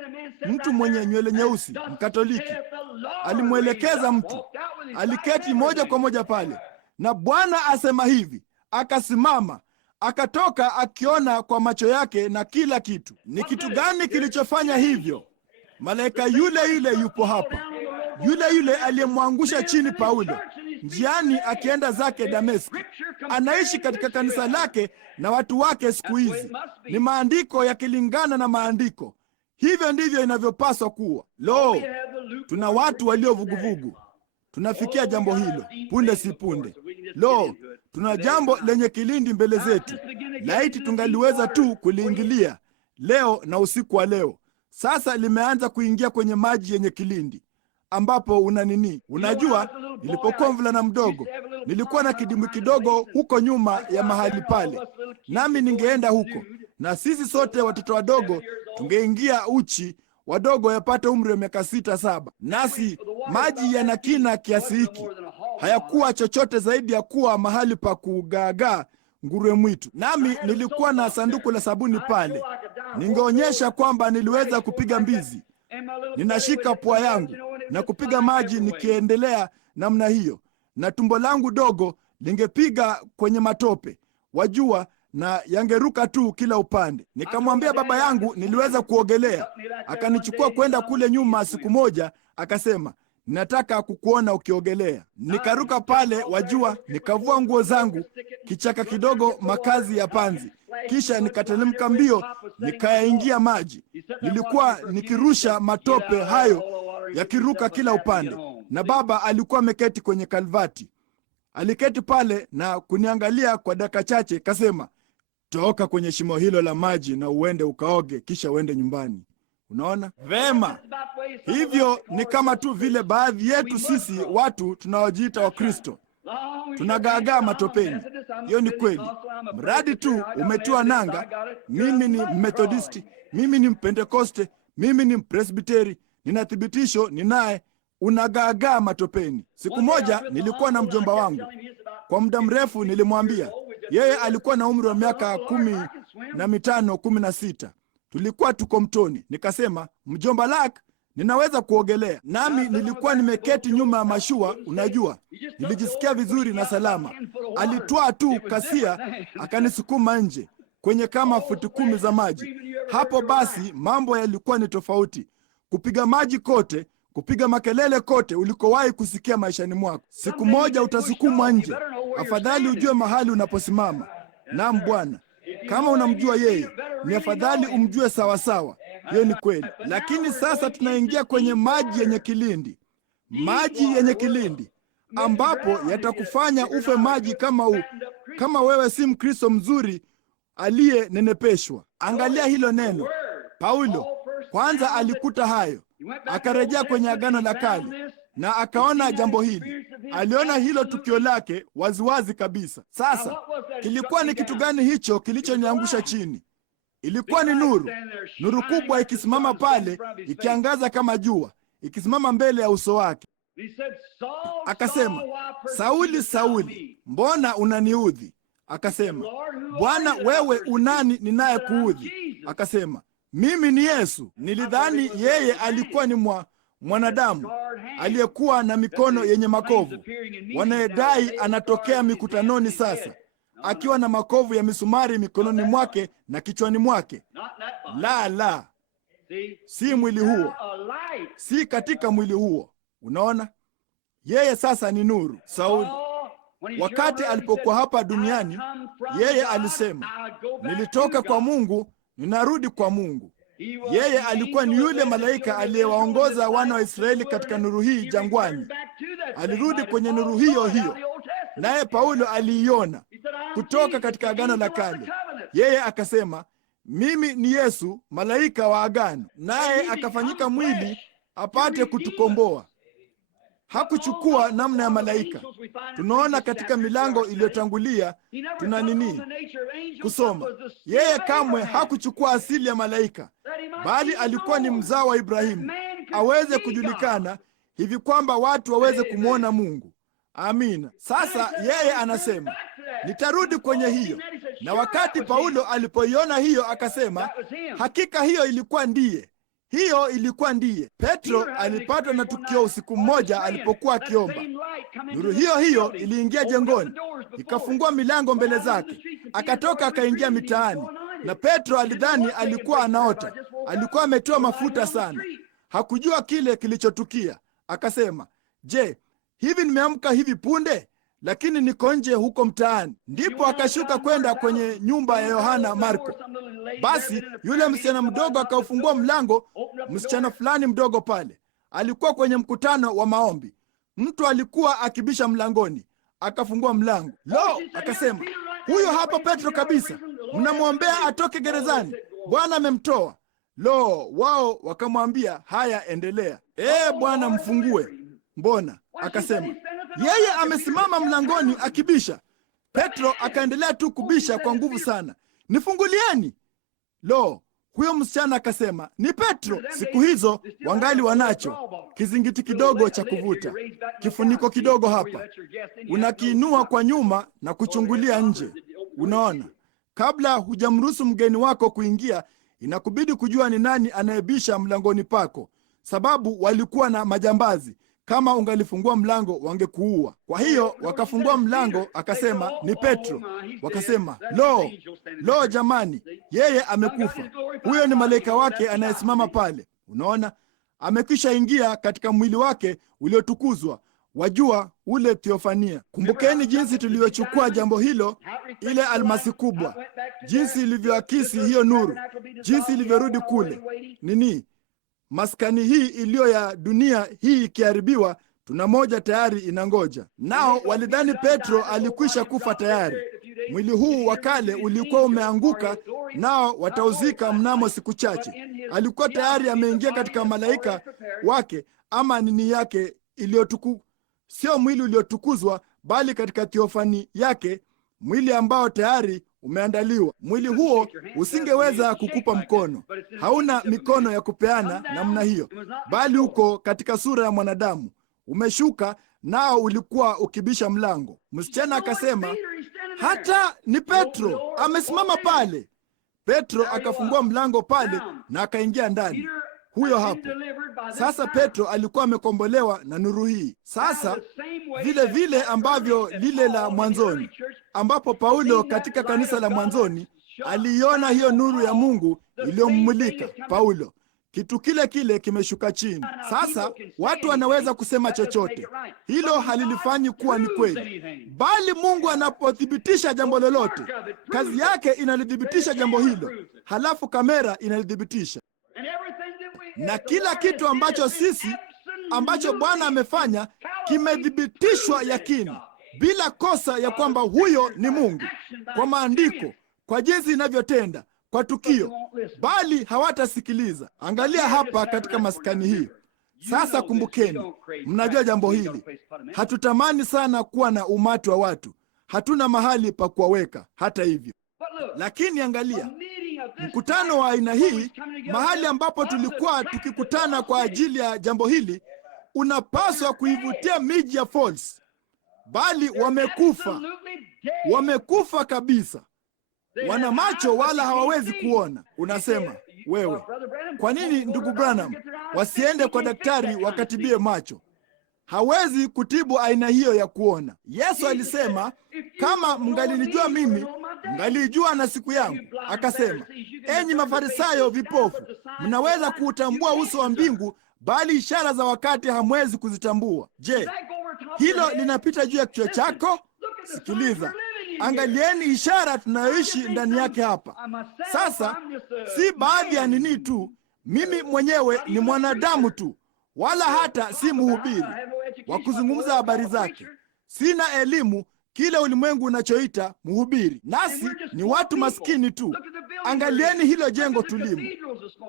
mtu mwenye nywele nyeusi, Mkatoliki, alimwelekeza mtu, aliketi moja kwa moja pale, na Bwana asema hivi, akasimama, akatoka akiona kwa macho yake na kila kitu. Ni kitu gani kilichofanya hivyo? Malaika yule yule yupo hapa, yule yule aliyemwangusha chini Paulo njiani akienda zake Dameski. Anaishi katika kanisa lake na watu wake siku hizi. Ni maandiko yakilingana na maandiko. Hivyo ndivyo inavyopaswa kuwa. Lo, tuna watu walio vuguvugu. Tunafikia jambo hilo punde si punde. Lo, tuna jambo lenye kilindi mbele zetu. Laiti tungaliweza tu kuliingilia leo na usiku wa leo. Sasa limeanza kuingia kwenye maji yenye kilindi, ambapo unajua, nilipokuwa mvulana mdogo, nilikuwa na kidimbwi kidogo huko nyuma ya mahali pale, nami ningeenda huko, na sisi sote watoto wadogo tungeingia uchi, wadogo yapata umri wa miaka 6-7. Nasi maji yana kina kiasi hiki, hayakuwa chochote zaidi ya kuwa mahali pa kugaagaa nguruwe mwitu. Nami nilikuwa na sanduku la sabuni pale, ningeonyesha kwamba niliweza kupiga mbizi. Ninashika pua yangu na kupiga maji nikiendelea namna hiyo, na tumbo langu dogo lingepiga kwenye matope, wajua, na yangeruka tu kila upande. Nikamwambia baba yangu niliweza kuogelea. Akanichukua kwenda kule nyuma siku moja, akasema, ninataka kukuona ukiogelea. Nikaruka pale, wajua, nikavua nguo zangu, kichaka kidogo, makazi ya panzi, kisha nikatelemka mbio, nikayaingia maji. Nilikuwa nikirusha matope hayo yakiruka kila upande, na baba alikuwa ameketi kwenye kalvati. Aliketi pale na kuniangalia kwa dakika chache, kasema, toka kwenye shimo hilo la maji na uende ukaoge, kisha uende nyumbani. Unaona vema, hivyo ni kama tu vile baadhi yetu sisi watu tunaojiita wa Kristo tunagaagaa matopeni. Hiyo ni kweli, mradi tu umetiwa nanga. Mimi ni Methodisti, mimi ni Mpentekoste, mimi ni Mpresbiteri, nina thibitisho, ninaye. Unagaagaa matopeni. Siku moja nilikuwa na mjomba wangu, kwa muda mrefu nilimwambia. Yeye alikuwa na umri wa miaka 15, 16. Tulikuwa tuko mtoni. Nikasema, mjomba Lak, ninaweza kuogelea. Nami nilikuwa nimeketi nyuma ya mashua. Unajua, nilijisikia vizuri na salama. Alitwaa tu kasia akanisukuma nje kwenye kama futi 10 za maji. Hapo basi mambo yalikuwa ni tofauti. Kupiga maji kote, kupiga makelele kote ulikowahi kusikia maishani mwako. Siku moja utasukumwa nje. Afadhali ujue mahali unaposimama. Naam Bwana, kama unamjua yeye, ni afadhali umjue sawasawa. Hiyo ni kweli. Lakini sasa tunaingia kwenye maji yenye kilindi, maji yenye kilindi ambapo yatakufanya ufe maji kama wewe si Mkristo mzuri aliyenenepeshwa. Angalia hilo neno. Paulo kwanza alikuta hayo, akarejea kwenye Agano la Kale na akaona jambo hili. Aliona hilo tukio lake waziwazi kabisa. Sasa kilikuwa ni kitu gani hicho kilichoniangusha chini? Ilikuwa ni nuru, nuru kubwa ikisimama pale, ikiangaza kama jua, ikisimama mbele ya uso wake. Akasema, Sauli, Sauli, mbona unaniudhi? Akasema, Bwana, wewe unani ninaye kuudhi? Akasema, mimi ni Yesu. Nilidhani yeye alikuwa ni mwanadamu aliyekuwa na mikono yenye makovu, wanayedai anatokea mikutanoni sasa, akiwa na makovu ya misumari mikononi mwake na kichwani mwake. La, si mwili huo, si katika mwili huo. Unaona, yeye sasa ni nuru. Sauli wakati alipokuwa hapa duniani, yeye alisema, nilitoka kwa Mungu, ninarudi kwa Mungu. Yeye alikuwa ni yule malaika aliyewaongoza wana wa Israeli katika nuru hii jangwani. Alirudi kwenye nuru hiyo hiyo, naye Paulo aliiona kutoka katika Agano la Kale. Yeye akasema, mimi ni Yesu, malaika wa agano, naye akafanyika mwili apate kutukomboa. Hakuchukua namna ya malaika. Tunaona katika milango iliyotangulia tuna nini kusoma. Yeye kamwe hakuchukua asili ya malaika, bali alikuwa ni mzao wa Ibrahimu, aweze kujulikana hivi kwamba watu waweze kumwona Mungu. Amina. Sasa yeye anasema, nitarudi kwenye hiyo. Na wakati Paulo alipoiona hiyo, akasema, hakika hiyo ilikuwa ndiye. Hiyo ilikuwa ndiye. Petro alipatwa na tukio usiku mmoja alipokuwa akiomba. Nuru hiyo hiyo iliingia jengoni, ikafungua milango mbele zake, akatoka akaingia mitaani. Na Petro alidhani alikuwa anaota, alikuwa ametoa mafuta sana, hakujua kile kilichotukia. Akasema, je, hivi nimeamka hivi punde? Lakini niko nje huko mtaani. Ndipo akashuka kwenda kwenye nyumba ya Yohana Marko. Basi yule msichana mdogo akaufungua mlango. Msichana fulani mdogo pale alikuwa kwenye mkutano wa maombi. Mtu alikuwa akibisha mlangoni, akafungua mlango. Lo, akasema, huyo hapa Petro kabisa, mnamwombea atoke gerezani, Bwana amemtoa. Lo, wao wakamwambia, haya, endelea. Bwana, mfungue. Mbona? Akasema, yeye amesimama mlangoni akibisha. Petro akaendelea tu kubisha kwa nguvu sana, nifungulieni. Lo, huyo msichana akasema, ni Petro. Siku hizo wangali wanacho kizingiti kidogo cha kuvuta, kifuniko kidogo hapa, unakiinua kwa nyuma na kuchungulia nje. Unaona, kabla hujamruhusu mgeni wako kuingia, inakubidi kujua ni nani anayebisha mlangoni pako, sababu walikuwa na majambazi. Kama ungalifungua mlango wangekuua. Kwa hiyo wakafungua mlango, akasema ni Petro. Wakasema, lo jamani, yeye amekufa. Huyo ni malaika wake anayesimama pale. Unaona, amekwisha ingia katika mwili wake uliotukuzwa. Wajua, ule theofania. Kumbukeni jinsi tulivyochukua jambo hilo, ile almasi kubwa, jinsi ilivyoakisi hiyo nuru, jinsi ilivyorudi kule maskani hii iliyo ya dunia hii ikiharibiwa, tuna moja tayari inangoja. Nao walidhani Petro alikwisha kufa tayari. Mwili huu wa kale ulikuwa umeanguka, nao watauzika mnamo siku chache. Alikuwa tayari ameingia katika malaika wake, ama nini yake sio mwili uliotukuzwa, bali katika theofani yake, mwili ambao tayari umeandaliwa. Mwili huo usingeweza kukupa mkono, hauna mikono ya kupeana namna hiyo, bali uko katika sura ya mwanadamu. Umeshuka nao ulikuwa ukibisha mlango. Msichana akasema, hata ni Petro amesimama pale. Petro akafungua mlango pale na akaingia ndani. Huyo hapo sasa. Petro alikuwa amekombolewa na nuru hii. Sasa vile vile ambavyo lile la mwanzoni, ambapo Paulo katika kanisa la mwanzoni aliiona hiyo nuru ya Mungu iliyommulika Paulo, kitu kile kile kimeshuka chini. Sasa watu wanaweza kusema chochote, hilo halilifanyi kuwa ni kweli, bali Mungu anapothibitisha jambo lolote, kazi yake inalithibitisha jambo hilo, halafu kamera inalithibitisha. Na kila kitu ambacho Bwana amefanya kimethibitishwa yakini, bila kosa, ya kwamba huyo ni Mungu, kwa maandiko, kwa jinsi inavyotenda, kwa tukio, bali hawatasikiliza. Angalia hapa katika maskani hii. Sasa kumbukeni, mnajua jambo hili, hatutamani sana kuwa na umati wa watu, hatuna mahali pa kuwaweka. Hata hivyo, lakini angalia mkutano wa aina hii, mahali ambapo tulikuwa tukikutana kwa ajili ya jambo hili, unapaswa kuivutia miji ya Falls, bali wamekufa kabisa. Wana macho wala hawawezi kuona. Unasema wewe, kwa nini ndugu Branham wasiende kwa daktari wakatibie macho? Hawezi kutibu aina hiyo ya kuona. Yesu alisema, kama mngalinijua mimi, mngalijua na siku yangu. Akasema, enyi Mafarisayo vipofu, mnaweza kuutambua uso wa mbingu, bali ishara za wakati hamwezi kuzitambua. Je, hilo linapita juu ya kichwa chako? Sikiliza, angalieni ishara tunayoishi ndani yake hapa. Sasa si baadhi ya nini tu, mimi mwenyewe ni mwanadamu tu, wala hata si mhubiri wa kuzungumza habari zake. Sina elimu kile ulimwengu unachoita mhubiri, nasi ni watu maskini tu. Angalieni hilo jengo tulimu,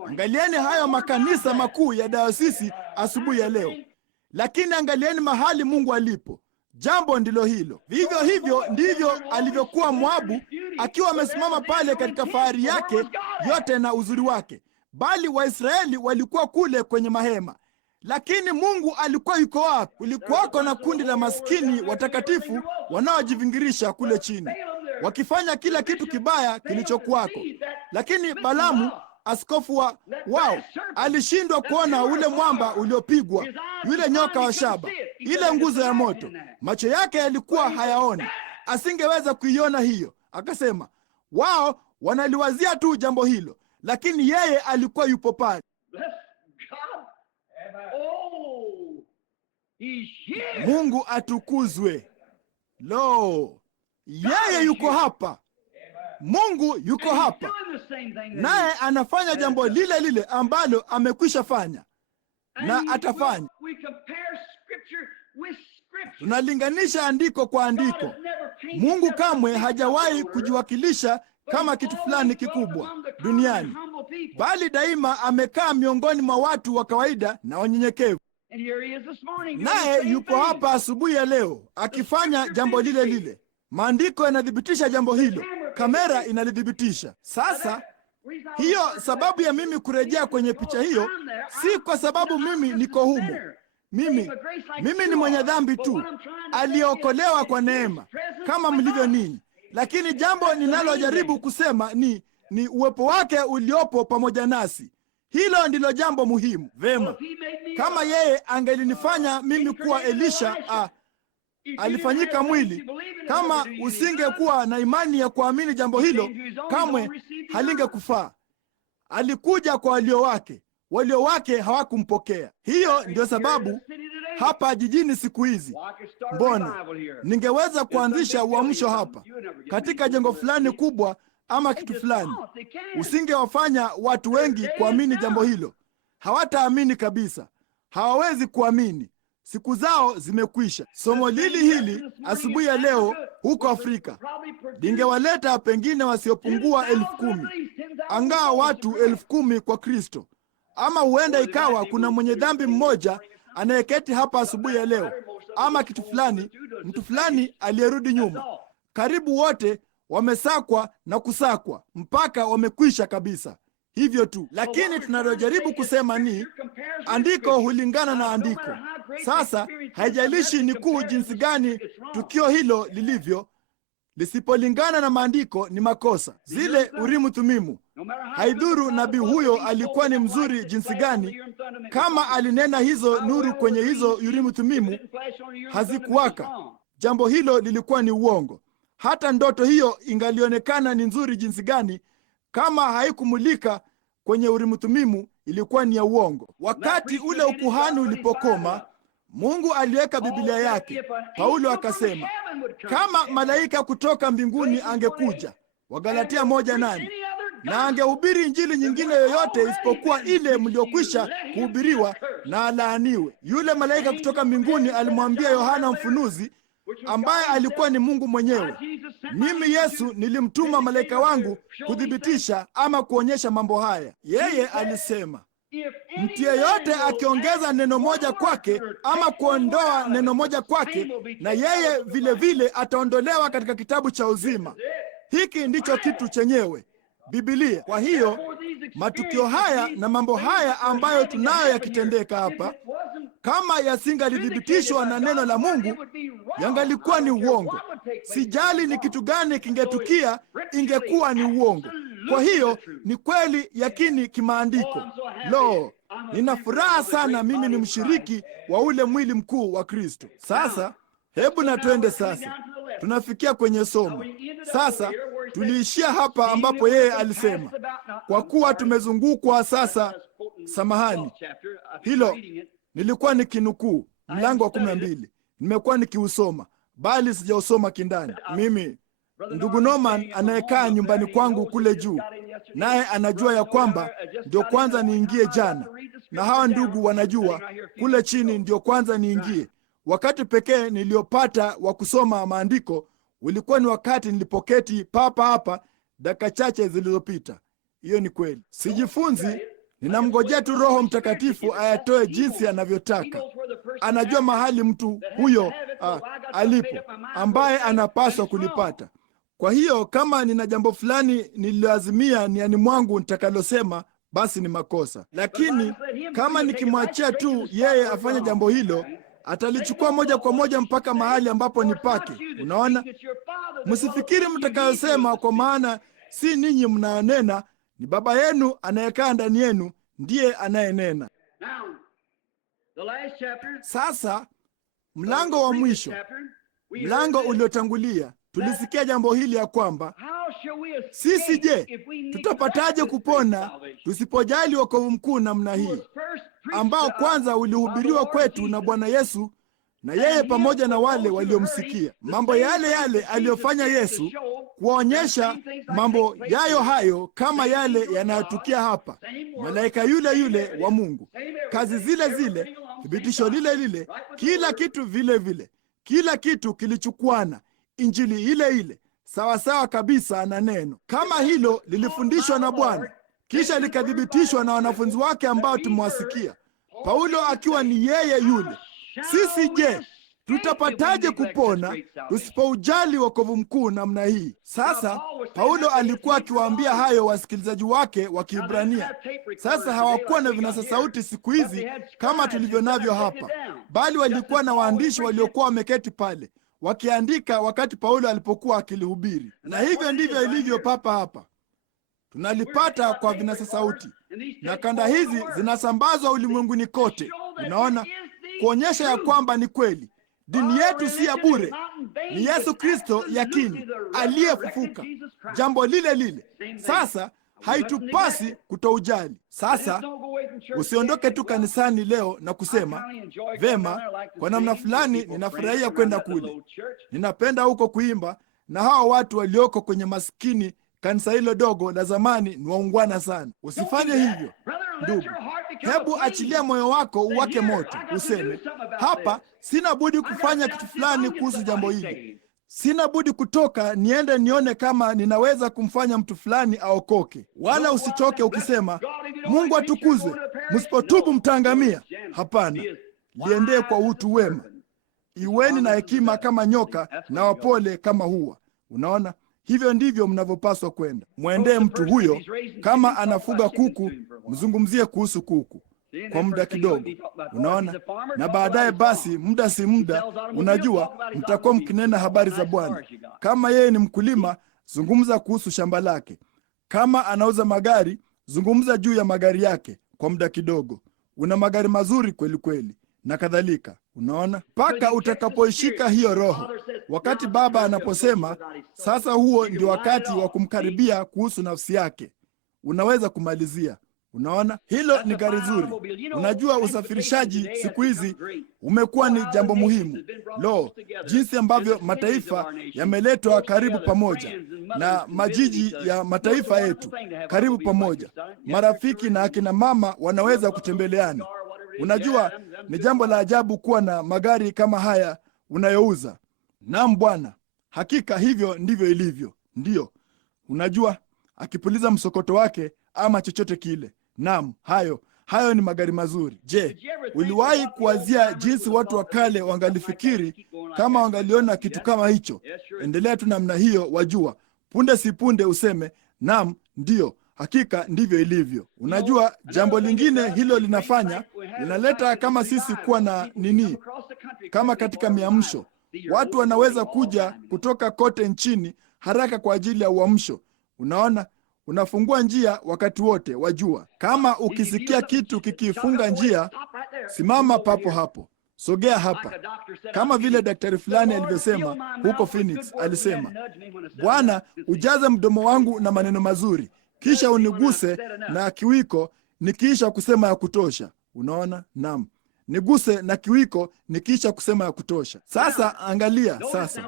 angalieni hayo makanisa makuu ya dayosisi asubuhi ya leo, lakini angalieni mahali Mungu alipo. Jambo ndilo hilo. Vivyo hivyo ndivyo alivyokuwa Moabu, akiwa amesimama pale katika fahari yake yote na uzuri wake, bali Waisraeli walikuwa kule kwenye mahema. Lakini Mungu alikuwa yuko wapi? Kulikuwako na kundi la maskini watakatifu wanaojivingirisha kule chini, wakifanya kila kitu kibaya kilichokuwako. Lakini Balamu, askofu wao, alishindwa kuona ule mwamba uliopigwa, yule nyoka wa shaba, ile nguzo ya moto. Macho yake yalikuwa hayaoni, asingeweza kuiona hiyo. Akasema, wao wanaliwazia tu jambo hilo, lakini yeye alikuwa yupo pale. Mungu atukuzwe. Lo, yeye yuko hapa. Mungu yuko hapa, naye anafanya jambo lile lile ambalo amekwisha fanya na atafanya. Tunalinganisha andiko kwa andiko. Mungu kamwe hajawahi kujiwakilisha kama kitu fulani kikubwa duniani, bali daima amekaa miongoni mwa watu wa kawaida na wanyenyekevu. Naye yupo hapa asubuhi ya leo akifanya jambo lile lile. Maandiko yanathibitisha jambo hilo, kamera inalithibitisha. Sasa hiyo sababu ya mimi kurejea kwenye picha hiyo si kwa sababu mimi niko humo. Mimi ni mwenye dhambi tu aliyeokolewa kwa neema kama mlivyo ninyi. Lakini jambo ninalojaribu kusema ni ni uwepo wake uliopo pamoja nasi. Hilo ndilo jambo muhimu. Vema, kama yeye angelinifanya mimi kuwa Elisha, alifanyika mwili, kama usingekuwa na imani ya kuamini jambo hilo, kamwe halingekufaa. Alikuja kwa walio wake, walio wake hawakumpokea. Hiyo ndio sababu hapa jijini siku hizi, mbona ningeweza kuanzisha uamsho hapa katika jengo fulani kubwa ama kitu fulani, usingewafanya watu wengi kuamini jambo hilo. Hawataamini kabisa, hawawezi kuamini. Siku zao zimekwisha. Somo hili asubuhi ya leo huko Afrika lingewaleta pengine wasiopungua 10,000, angaa watu 10,000 kwa Kristo. Ama huenda ikawa kuna mwenye dhambi mmoja anayeketi hapa asubuhi ya leo, ama kitu fulani, mtu fulani aliyerudi nyuma. Karibu wote wamesakwa na kusakwa mpaka wamekwisha kabisa. Hivyo tu. Lakini tunalojaribu kusema ni andiko hulingana na andiko. Sasa haijalishi ni kuu jinsi gani tukio hilo lilivyo, lisipolingana na maandiko ni makosa. Zile Urimu Thumimu, haidhuru nabii huyo alikuwa ni mzuri jinsi gani, kama alinena hizo nuru kwenye hizo Urimu Thumimu hazikuwaka, jambo hilo lilikuwa ni uongo. Hata ndoto hiyo ingalionekana ni nzuri jinsi gani, kama haikumulika kwenye Urimu Thumimu ilikuwa ni ya uongo. Wakati ule ukuhani ulipokoma, Mungu aliweka Biblia yake. Paulo akasema, kama malaika kutoka mbinguni angekuja, Wagalatia 1:8, na angehubiri injili nyingine yoyote isipokuwa ile mliokwisha kuhubiriwa, na alaaniwe. Yule malaika kutoka mbinguni alimwambia Yohana Mfunuzi, ambaye alikuwa ni Mungu mwenyewe, mimi Yesu nilimtuma malaika wangu kuthibitisha ama kuonyesha mambo haya. Yeye alisema, mtu yeyote akiongeza neno moja kwake ama kuondoa neno moja kwake, na yeye vile vile ataondolewa katika kitabu cha uzima. Hiki ndicho kitu chenyewe, Biblia. Kwa hiyo matukio haya na mambo haya ambayo tunayo yakitendeka hapa, kama yasingalithibitishwa na neno la Mungu, yangalikuwa ni uongo. Sijali ni kitu gani kingetukia, ingekuwa ni uongo. Kwa hiyo ni kweli yakini kimaandiko. Lo, nina furaha sana mimi ni mshiriki wa ule mwili mkuu wa Kristo. Sasa hebu na twende sasa. Tunafikia kwenye somo. Sasa tuliishia hapa ambapo yeye alisema, kwa kuwa tumezungukwa sasa. Samahani, hilo nilikuwa nikinukuu mlango wa 12. Nimekuwa nikiusoma bali sijausoma kindani. Mimi ndugu Norman anayekaa nyumbani kwangu kule juu, naye anajua ya kwamba ndio kwanza niingie jana, na hawa ndugu wanajua kule chini ndio kwanza niingie. Wakati pekee niliopata wa kusoma maandiko ulikuwa ni wakati nilipoketi papa hapa dakika chache zilizopita. Hiyo ni kweli. Sijifunzi, ninamngojea tu Roho Mtakatifu ayatoe jinsi anavyotaka. Anajua mahali mtu huyo alipo, ambaye anapaswa kulipata. Kwa hiyo kama nina jambo fulani nililoazimia niani mwangu nitakalosema, basi ni makosa. Lakini kama nikimwachia tu yeye afanye jambo hilo, atalichukua moja kwa moja mpaka mahali ambapo ni pake. Unaona, msifikiri mtakayosema, kwa maana si ninyi mnayenena, ni Baba yenu anayekaa ndani yenu ndiye anayenena. Sasa mlango wa mwisho, mlango uliotangulia, tulisikia jambo hili ya kwamba sisi je, tutapataje kupona tusipojali wokovu mkuu namna hii, ambao kwanza ulihubiriwa kwetu na Bwana Yesu na yeye pamoja na wale waliomsikia. Mambo yale yale aliyofanya Yesu, kuwaonyesha mambo yayo hayo kama yale yanayotukia hapa. Malaika yule yule wa Mungu, kazi zile zile, thibitisho lile lile, kila kitu vile vile, kila kitu kilichukuana, injili ile ile, sawasawa kabisa na neno. Kama hilo lilifundishwa na Bwana kisha likathibitishwa na wanafunzi wake ambao tumewasikia, Paulo akiwa ni yeye yule, sisi je, tutapataje kupona tusipoujali wokovu mkuu namna hii? Sasa Paulo alikuwa akiwaambia hayo wasikilizaji wake wa Kiebrania. Sasa hawakuwa na vinasa sauti siku hizi kama tulivyo navyo hapa, bali walikuwa na waandishi waliokuwa wameketi pale wakiandika wakati Paulo alipokuwa akilihubiri. Na hivyo ndivyo ilivyo papa hapa. tunalipata kwa vinasa sauti, na kanda hizi zinasambazwa ulimwenguni kote. Unaona, kuonyesha ya kwamba ni kweli dini yetu si ya bure, ni Yesu Kristo yakini aliyefufuka, jambo lile lile. Sasa haitupasi kutoujali. Sasa usiondoke tu kanisani leo na kusema vema, kwa namna fulani ninafurahia kwenda kule, ninapenda huko kuimba, na hawa watu walioko kwenye maskini kanisa hilo dogo la zamani ni waungwana sana. Usifanye hivyo ndugu. Hebu achilia moyo wako uwake moto, useme hapa, sina budi kufanya kitu fulani kuhusu jambo hili. Sina budi kutoka niende nione kama ninaweza kumfanya mtu fulani aokoke. Wala usitoke ukisema Mungu atukuzwe, msipotubu mtaangamia. Hapana, liendee kwa utu wema. Iweni na hekima kama nyoka na wapole kama hua. Unaona, hivyo ndivyo mnavyopaswa kwenda. Mwendee mtu huyo. Kama anafuga kuku, mzungumzie kuhusu kuku kwa muda kidogo. Unaona, na baadaye basi, muda si muda, unajua, mtakuwa mkinena habari za Bwana. Kama yeye ni mkulima, zungumza kuhusu shamba lake. Kama anauza magari, zungumza juu ya magari yake kwa muda kidogo. Una magari mazuri kweli kweli, na kadhalika. Unaona, mpaka utakapoishika hiyo roho. Wakati Baba anaposema sasa, huo ndio wakati wa kumkaribia kuhusu nafsi yake, unaweza kumalizia. Unaona, hilo ni gari zuri. Unajua, usafirishaji siku hizi umekuwa ni jambo muhimu. Lo, jinsi ambavyo mataifa yameletwa karibu pamoja, na majiji ya mataifa yetu karibu pamoja. Marafiki na akina mama wanaweza kutembeleana. Unajua, ni jambo la ajabu kuwa na magari kama haya unayouza. Naam Bwana, hakika hivyo ndivyo ilivyo. Ndiyo, unajua, akipuliza msokoto wake ama chochote kile. Naam, hayo ni magari mazuri. Je, uliwahi kuwazia jinsi watu wa kale wangalifikiri kama wangaliona kitu kama hicho? Endelea tu namna hiyo, wajua, punde si punde useme naam, ndiyo, hakika ndivyo ilivyo. Unajua, jambo lingine hilo linaleta kama sisi kuwa na nini, kama katika miamsho, watu wanaweza kuja kutoka kote nchini haraka kwa ajili ya uamsho. Unaona, unafungua njia wakati wote, wajua. Kama ukisikia kitu kikifunga njia, simama papo hapo, sogea hapa. Kama vile daktari fulani alivyosema huko Phoenix, alisema, Bwana, ujaze mdomo wangu na maneno mazuri, kisha uniguse na kiwiko nikiisha kusema ya kutosha. Unaona? Naam, niguse na kiwiko nikiisha kusema ya kutosha. Sasa angalia, sasa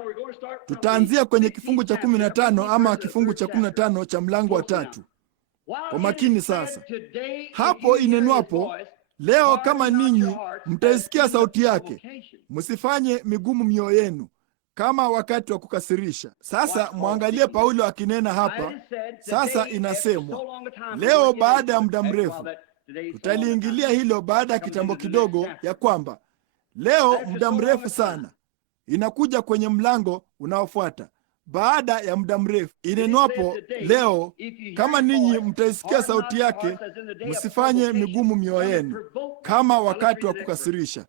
tutaanzia kwenye kifungu cha 15 ama kifungu cha 15 cha mlango wa 3. Kwa makini sasa. Hapo inenwapo, leo kama ninyi mtaisikia sauti yake, msifanye migumu mioyo yenu kama wakati wa kukasirisha. Sasa mwangalie Paulo akinena hapa. Sasa inasemwa leo baada ya muda mrefu. Tutaliingilia hilo baada ya kitambo kidogo, ya kwamba leo muda mrefu sana inakuja kwenye mlango unaofuata. Baada ya muda mrefu inenwapo, leo kama ninyi mtaisikia sauti yake, msifanye migumu mioyo yenu kama wakati wa kukasirisha,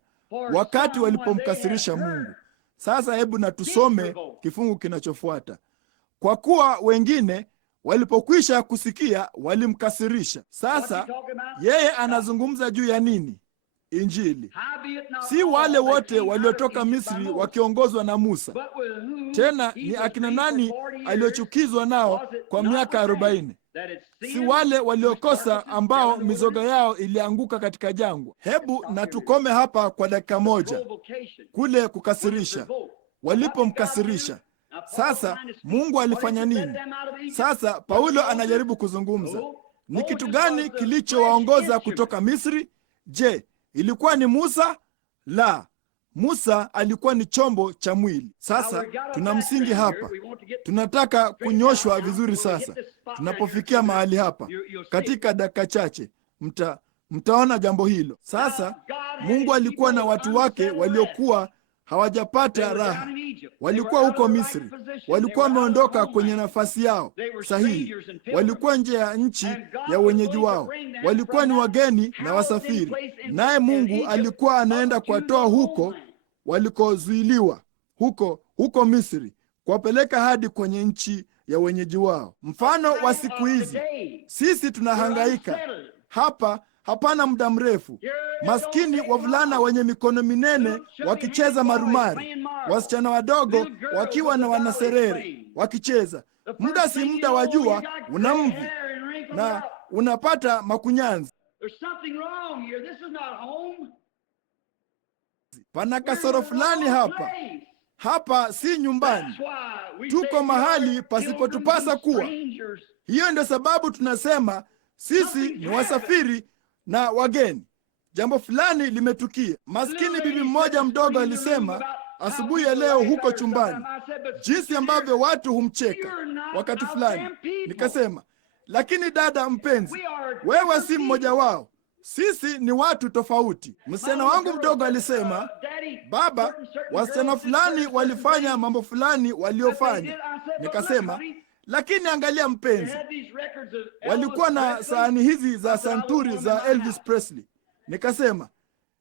wakati walipomkasirisha Mungu. Sasa hebu na tusome kifungu kinachofuata. Kwa kuwa wengine walipokwisha kusikia walimkasirisha. Sasa yeye anazungumza juu ya nini? Injili. Si wale wote waliotoka Misri wakiongozwa na Musa. Tena ni akina nani aliochukizwa nao kwa miaka 40? Si wale waliokosa ambao mizoga yao ilianguka katika jangwa. Hebu na tukome hapa kwa dakika moja. Kule kukasirisha, walipomkasirisha. Sasa Mungu alifanya nini? Sasa Paulo anajaribu kuzungumza. Ni kitu gani kilichowaongoza kutoka Misri? Je, ilikuwa ni Musa? La, Musa alikuwa ni chombo cha mwili. Sasa tuna msingi hapa, tunataka kunyoshwa vizuri. Sasa tunapofikia mahali hapa katika dakika chache, mtaona jambo hilo. Sasa Mungu alikuwa na watu wake waliokuwa hawajapata raha. Walikuwa huko Misri, walikuwa wameondoka kwenye nafasi yao sahihi, walikuwa nje ya nchi ya wenyeji wao, walikuwa ni wageni na wasafiri, naye Mungu alikuwa anaenda kuwatoa huko walikozuiliwa, huko Misri, kuwapeleka hadi kwenye nchi ya wenyeji wao. Mfano wa siku hizi, sisi tunahangaika hapa. Hapana muda mrefu, maskini wavulana wenye mikono minene wakicheza marumari, wasichana wadogo wakiwa na wanaserere wakicheza. Muda si muda, wajua, una mvi na unapata makunyanzi. Pana kasoro fulani hapa. Hapa si nyumbani, tuko mahali pasipotupasa kuwa. Hiyo ndio sababu tunasema sisi ni wasafiri na wageni. Jambo fulani limetukia. Maskini bibi mmoja mdogo alisema asubuhi ya leo huko chumbani, jinsi ambavyo watu humcheka wakati fulani. Nikasema, lakini dada mpenzi, wewe si mmoja wao. Sisi ni watu tofauti. Msichana wangu mdogo alisema, baba, wasichana fulani walifanya mambo fulani waliofanya. Nikasema, lakini angalia mpenzi, walikuwa na sahani hizi za santuri za Elvis Presley. Nikasema,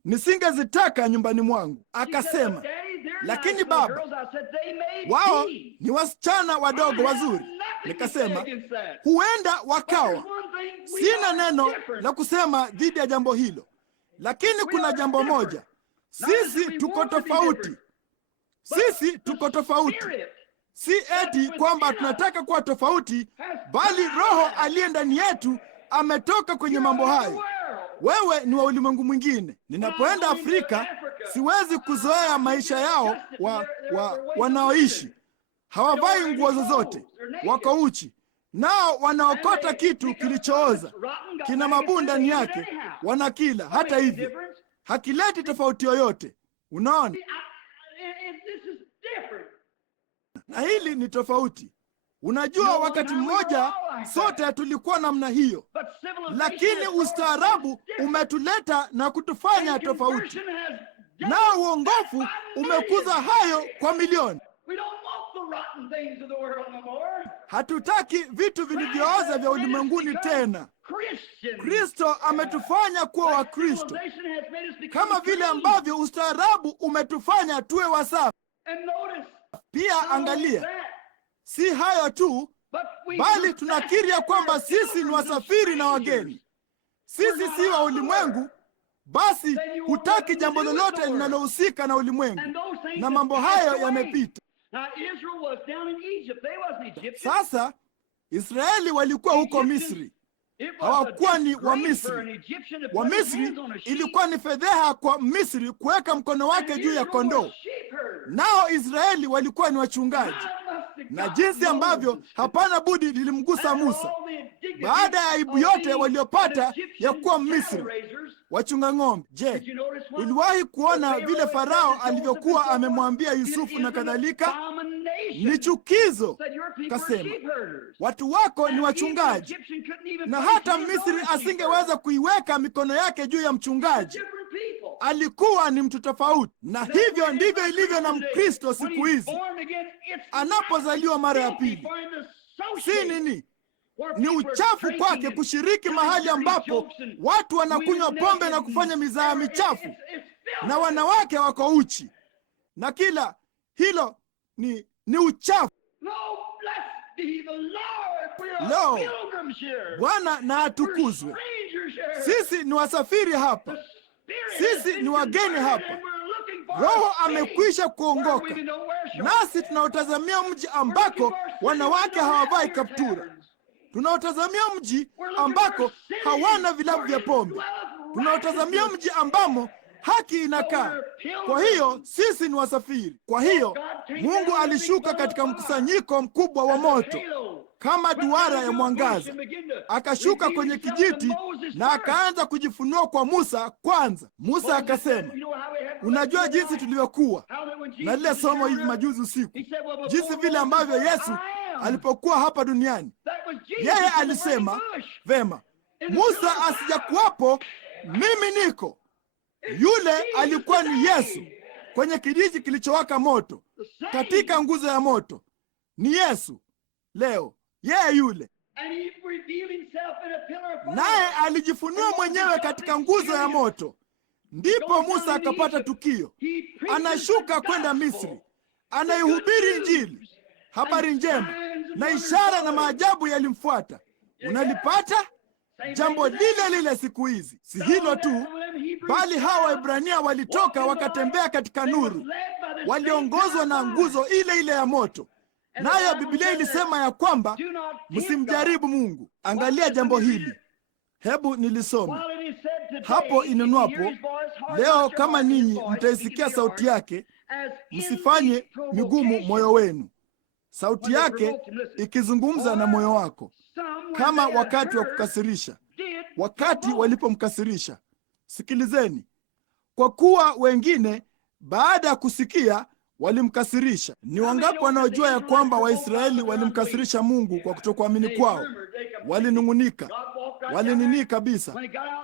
nisingezitaka nyumbani mwangu. Akasema, lakini baba, wao ni wasichana wadogo wazuri. Nikasema, huenda wakawa. Sina neno la kusema dhidi ya jambo hilo, lakini kuna jambo moja, sisi tuko tofauti. Sisi tuko tofauti. Si eti kwamba tunataka kuwa tofauti, bali Roho aliye ndani yetu ametoka kwenye mambo hayo. Wewe ni wa ulimwengu mwingine. Ninapoenda Afrika, siwezi kuzoea maisha yao wanaoishi. Hawavai nguo zozote, wako uchi, nao wanaokota kitu kilichooza, kina mabuu ndani yake, wanakila. Hata hivyo hakileti tofauti yoyote. Unaona, na hili ni tofauti. Unajua, wakati mmoja sote tulikuwa namna hiyo, lakini ustaarabu umetuleta na kutufanya tofauti, na uongofu umekuza hayo kwa milioni. Hatutaki vitu vilivyooza vya ulimwenguni tena. Kristo ametufanya kuwa Wakristo, kama vile ambavyo ustaarabu umetufanya tuwe wasafi. Pia angalia, si hayo tu, bali tunakiri ya kwamba sisi ni wasafiri na wageni. Sisi si wa ulimwengu, basi hutaki jambo lolote linalohusika na ulimwengu, na mambo hayo yamepita. Sasa Israeli walikuwa huko Misri, hawakuwa ni wa Misri. Wa Misri ilikuwa ni fedheha kwa Misri kuweka mkono wake juu ya kondoo, nao Israeli walikuwa ni wachungaji. Na jinsi ambavyo hapana budi lilimgusa Musa, baada ya aibu yote waliopata ya kuwa Misri wachunga ng'ombe. Je, uliwahi kuona vile Farao alivyokuwa amemwambia Yusufu na kadhalika? Ni chukizo. Kasema, watu wako ni wachungaji. Na hata Misri asingeweza kuiweka mikono yake juu ya mchungaji. Alikuwa ni mtu tofauti. Na hivyo ndivyo ilivyo na Mkristo siku hizi. Anapozaliwa mara ya pili, si nini, ni uchafu kwake kushiriki mahali ambapo watu wanakunywa pombe na kufanya mizaha michafu na wanawake wako uchi, na kila hilo ni uchafu. Lo, Bwana na atukuzwe. Sisi ni wasafiri hapa, sisi ni wageni hapa. Roho amekwisha kuongoka, nasi tunaotazamia mji ambako wanawake hawavai kaptura. Tunaotazamia mji ambako hawana vilabu vya pombe. Tunaotazamia mji ambamo haki inakaa. Kwa hiyo sisi ni wasafiri. Kwa hiyo Mungu alishuka katika mkusanyiko mkubwa wa moto kama duara ya mwangaza, akashuka kwenye kijiti na akaanza kujifunua kwa Musa kwanza. Musa akasema, unajua jinsi tulivyokuwa na lile somo hivi majuzi usiku, jinsi vile ambavyo Yesu alipokuwa hapa duniani. Yeye alisema, vema, Musa asijakuwapo, mimi niko. Yule alikuwa ni Yesu kwenye kijiji kilichowaka moto, katika nguzo ya moto. Ni Yesu leo, yeye yule. Naye alijifunua mwenyewe katika nguzo ya moto. Ndipo Musa akapata tukio. Anashuka kwenda Misri, anaihubiri Injili, habari njema, na ishara na maajabu yalimfuata. Unalipata? Jambo lile lile siku hizi. Si hilo tu, bali hawa Waebrania walitoka wakatembea katika nuru, waliongozwa na nguzo ile ile ya moto. Nayo Biblia ilisema ya kwamba msimjaribu Mungu. Angalia jambo hili. Hebu nilisome hapo inenwapo, leo kama ninyi mtaisikia sauti yake, msifanye migumu moyo wenu. Sauti yake ikizungumza na moyo wako, kama wakati wa kukasirisha, wakati walipomkasirisha. Sikilizeni, kwa kuwa wengine baada ya kusikia walimkasirisha. Ni wangapi wanaojua ya kwamba Waisraeli walimkasirisha Mungu kwa kutokuamini kwao? Walinung'unika, walinini kabisa.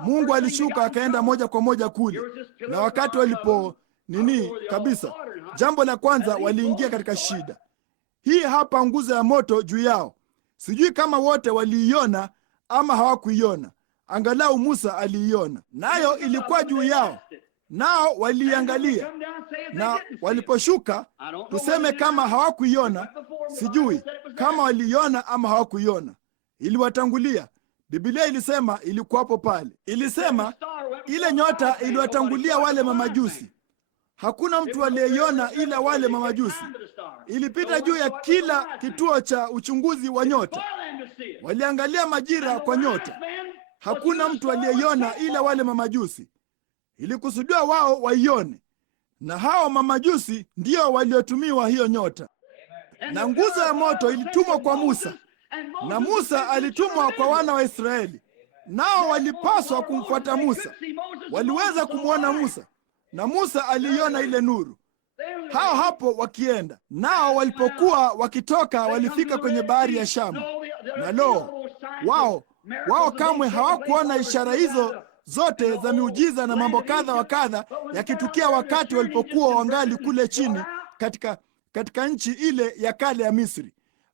Mungu alishuka akaenda moja kwa moja kule, na wakati walipo nini kabisa, jambo la kwanza waliingia katika shida. Hii hapa nguzo ya moto juu yao. Sijui kama wote waliiona ama hawakuiona. Angalau Musa aliiona, nayo ilikuwa juu yao, nao waliangalia. Na waliposhuka, tuseme kama hawakuiona, sijui kama waliiona ama hawakuiona, iliwatangulia. Biblia ilisema ilikuwapo pale. Ilisema ile nyota iliwatangulia wale mamajusi. Hakuna mtu aliyeiona ila wale mamajusi. Ilipita juu ya kila kituo cha uchunguzi wa nyota. Waliangalia majira kwa nyota. Hakuna mtu aliyeiona ila wale mamajusi. Ilikusudiwa wao waione, na hao mamajusi ndio waliotumiwa hiyo nyota. Na nguzo ya moto ilitumwa kwa Musa, na Musa alitumwa kwa wana wa Israeli, nao walipaswa kumfuata Musa. Waliweza kumwona Musa, na Musa aliiona ile nuru. Hao hapo wakienda, nao walipokuwa wakitoka walifika kwenye bahari ya Shamu. Na wao kamwe hawakuona ishara hizo zote za miujiza na mambo kadha wa kadha yakitukia wakati walipokuwa wangali kule chini katika nchi ile ya kale ya Misri.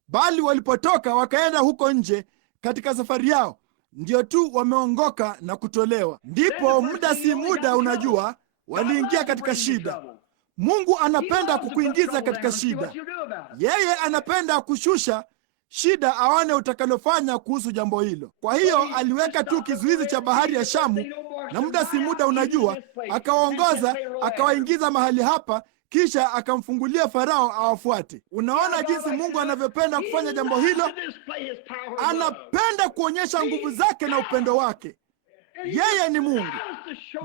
Bali walipotoka wakaenda huko nje katika safari yao, ndio tu wameongoka na kutolewa. Ndipo muda si muda, unajua, waliingia katika shida. Mungu anapenda kukuingiza katika shida. Yeye anapenda kushusha shida, aone utakalofanya kuhusu jambo hilo. Kwa hiyo aliweka tu kizuizi cha bahari ya Shamu, na muda si muda, unajua, akawaongoza, akawaingiza mahali hapa, kisha akamfungulia Farao awafuate. Unaona jinsi Mungu anavyopenda kufanya jambo hilo. Anapenda kuonyesha nguvu zake na upendo wake. Yeye ni Mungu,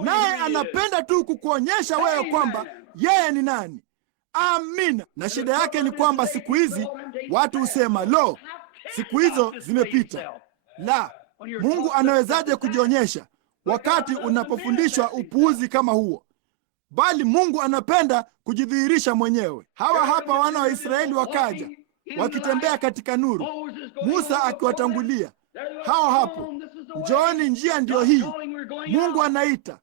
naye anapenda tu kukuonyesha wewe kwamba yeye ni nani. Amina. Na shida yake ni kwamba siku hizi watu husema, lo, siku hizo zimepita. La, Mungu anawezaje kujionyesha wakati unapofundishwa upuuzi kama huo? Bali Mungu anapenda kujidhihirisha mwenyewe. Hawa hapa wana wa Israeli wakaja wakitembea katika nuru, Musa akiwatangulia. Hawa hapo, njooni, njia ndio hii. Mungu anaita,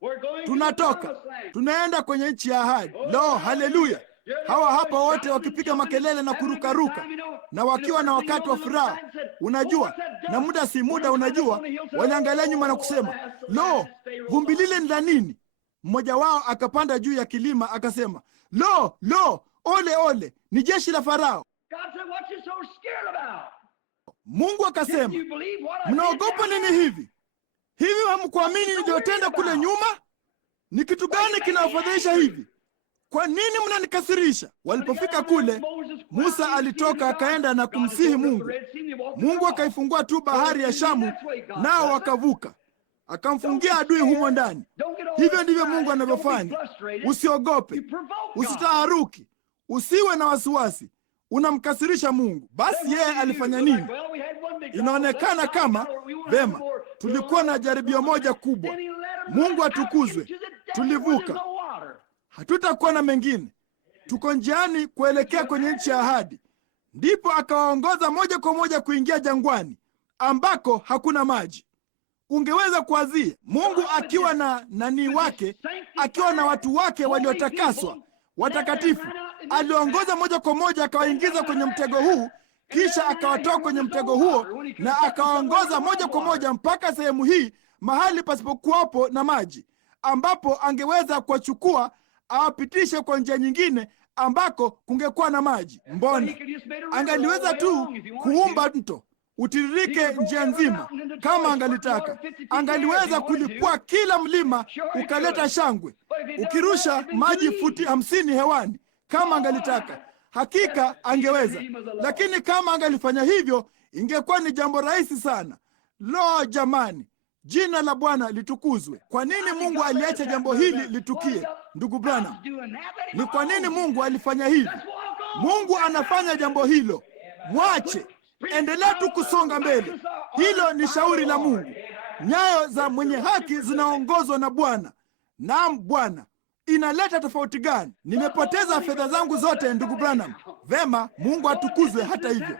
tunatoka, tunaenda kwenye nchi ya ahadi. Lo, haleluya! Hawa hapa wote wakipiga makelele na kurukaruka na wakiwa na wakati wa furaha, unajua, na muda si muda, unajua, waliangalia nyuma na kusema, lo, vumbi lile ni la nini? Mmoja wao akapanda juu ya kilima akasema, lo, ole, ole, ni jeshi la Farao. Mungu akasema, mnaogopa nini hivi? Hivi hamkuamini niliyotenda kule nyuma? Ni kitu gani kinawafadhaisha hivi? Kwa nini mnanikasirisha? Walipofika kule, Musa alitoka akaenda na kumsihi Mungu. Mungu akaifungua tu bahari ya Shamu, nao wakavuka. Akamfungia adui humo ndani. Hivyo ndivyo Mungu anavyofanya. Usiogope, usitaharuki, usiwe na wasiwasi. Unamkasirisha Mungu. Basi yeye alifanya nini? Inaonekana kama vema, tulikuwa na jaribio moja kubwa. Mungu atukuzwe, tulivuka. Hatutakuwa na mengine. Tuko njiani kuelekea kwenye nchi ya ahadi. Ndipo akawaongoza moja kwa moja kuingia jangwani ambako hakuna maji. Ungeweza kuwazia Mungu akiwa na nani wake, akiwa na watu wake waliotakaswa, watakatifu, aliongoza moja kwa moja akawaingiza kwenye mtego huu, kisha akawatoa kwenye mtego huo na akawaongoza moja kwa moja mpaka sehemu hii, mahali pasipokuwapo na maji, ambapo angeweza kuwachukua awapitishe kwa njia nyingine ambako kungekuwa na maji. Mbona angaliweza tu kuumba mto utiririke njia nzima kama angalitaka. Angaliweza kulipua kila mlima ukaleta shangwe, ukirusha maji futi 50 hewani kama angalitaka. Hakika angeweza, lakini kama angalifanya hivyo ingekuwa ni jambo rahisi sana. Lo jamani, jina la Bwana litukuzwe. Kwa nini Mungu aliacha jambo hili litukie? Ndugu Branham, ni kwa nini Mungu alifanya hivi? Mungu anafanya jambo hilo, mwache, endelea tu kusonga mbele. Hilo ni shauri la Mungu. Nyayo za mwenye haki zinaongozwa na Bwana. Naam Bwana. Inaleta tofauti gani? Nimepoteza fedha zangu zote, ndugu Branham. Vema, Mungu atukuzwe. Hata hivyo,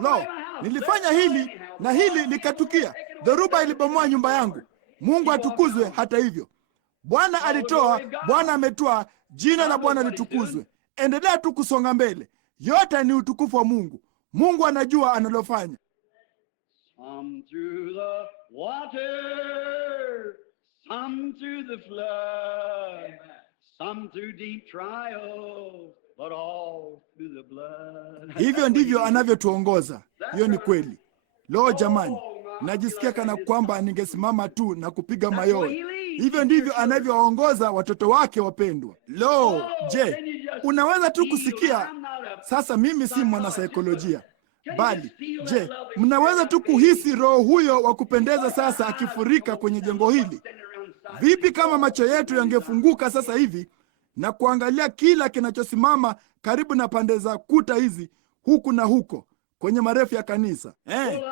lo, nilifanya hili na hili likatukia. Dhoruba ilibomoa nyumba yangu. Mungu atukuzwe. Hata hivyo, Bwana alitoa, Bwana ametoa. Jina la Bwana litukuzwe. Endelea tu kusonga mbele. Yote ni utukufu wa Mungu. Mungu anajua analofanya. Some through the water, some through the flood, some through deep trials, but all through the blood. Hivyo ndivyo anavyotuongoza. Hiyo ni kweli. Lo jamani, najisikia kana kwamba ningesimama tu na kupiga mayowe. Hivyo ndivyo anavyowaongoza watoto wake wapendwa. Lo, je, unaweza tu kusikia? Sasa mimi si mwanasaikolojia, bali je, mnaweza tu kuhisi roho huyo wa kupendeza sasa akifurika kwenye jengo hili? Vipi kama macho yetu yangefunguka sasa hivi na kuangalia kila kinachosimama karibu na pande za kuta hizi, huku na huko kwenye marefu ya kanisa?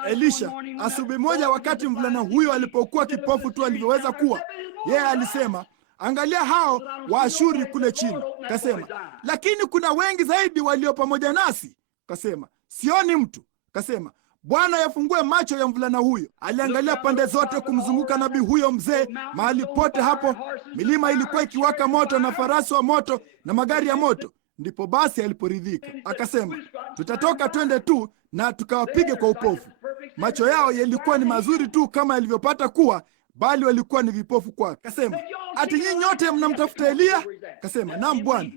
Elisha, asubuhi moja, wakati mvulana huyo alipokuwa kipofu tu alivyoweza kuwa, yeye alisema, angalia hao Waashuri kule chini. Kasema, lakini kuna wengi zaidi walio pamoja nasi. Kasema, sioni mtu. Kasema, Bwana yafungue macho ya mvulana huyo. Aliangalia pande zote kumzunguka nabii huyo mzee. Mahali pote hapo milima ilikuwa ikiwaka moto na farasi wa moto na magari ya moto. Ndipo basi aliporidhika, akasema, tutatoka twende tu na tukawapige kwa upofu. Macho yao yalikuwa ni mazuri tu kama yalivyopata kuwa, bali walikuwa ni vipofu kwake. Kasema, ati nyinyi nyote mnamtafuta Eliya? Kasema, naam Bwana.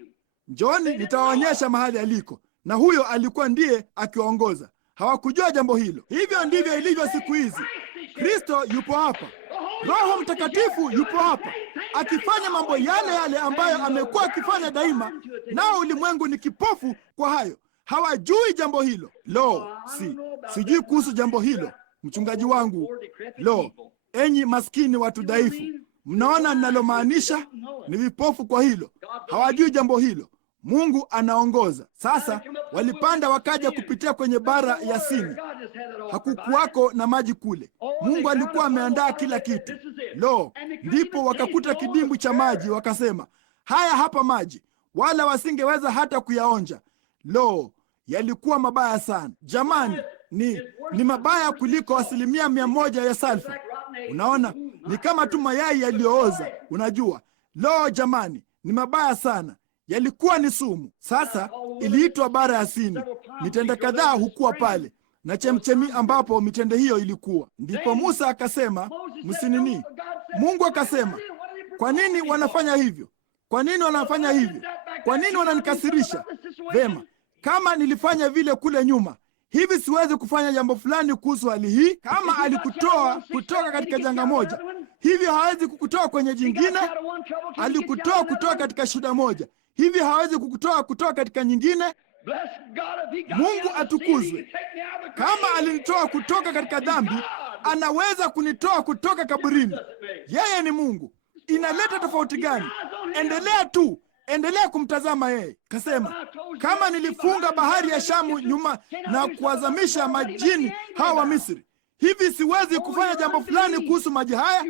Njooni nitawaonyesha mahali aliko. Na huyo alikuwa ndiye akiwaongoza. Hawakujua jambo hilo. Hivyo ndivyo ilivyo siku hizi. Kristo yupo hapa. Roho Mtakatifu yupo hapa akifanya mambo yale yale ambayo amekuwa akifanya daima, nao ulimwengu ni kipofu kwa hayo. Hawajui jambo hilo. Lo, sijui kuhusu jambo hilo, mchungaji wangu. Lo, enyi maskini watu dhaifu, mnaona ninalomaanisha? Ni vipofu kwa hilo. Hawajui jambo hilo. Mungu anaongoza. Sasa walipanda wakaja kupitia kwenye bara ya Sini. Hakukuwako na maji kule. Mungu alikuwa ameandaa kila kitu. Lo, ndipo wakakuta kidimbwi cha maji, wakasema, haya hapa maji, wala wasingeweza hata kuyaonja. Lo, yalikuwa mabaya sana. Jamani, ni mabaya kuliko 100% ya salfa. Unaona, ni kama tu mayai yaliyooza, unajua. Lo jamani, ni mabaya sana. Yalikuwa ni sumu. Sasa iliitwa bara ya Sini. Mitende kadhaa hukuwa pale na chemchemi ambapo mitende hiyo ilikuwa. Ndipo Musa akasema, msinini. Mungu akasema, kwa nini wanafanya hivyo? Kwa nini wanafanya hivyo? Kwa nini wananikasirisha? Vema, kama nilifanya vile kule nyuma, hivi siwezi kufanya jambo fulani kuhusu hali hii? Kama alikutoa kutoka katika janga moja, hivyo hawezi kukutoa kwenye jingine? Alikutoa kutoka katika shida moja, hivi hawezi kukutoa kutoka katika nyingine? Mungu atukuzwe. Kama alinitoa kutoka katika dhambi, anaweza kunitoa kutoka kaburini. Yeye ni Mungu. Inaleta tofauti gani? Endelea tu, endelea kumtazama yeye. Kasema, kama nilifunga bahari ya Shamu nyuma na kuwazamisha majini hawa wa Misri, hivi siwezi kufanya jambo fulani kuhusu maji haya?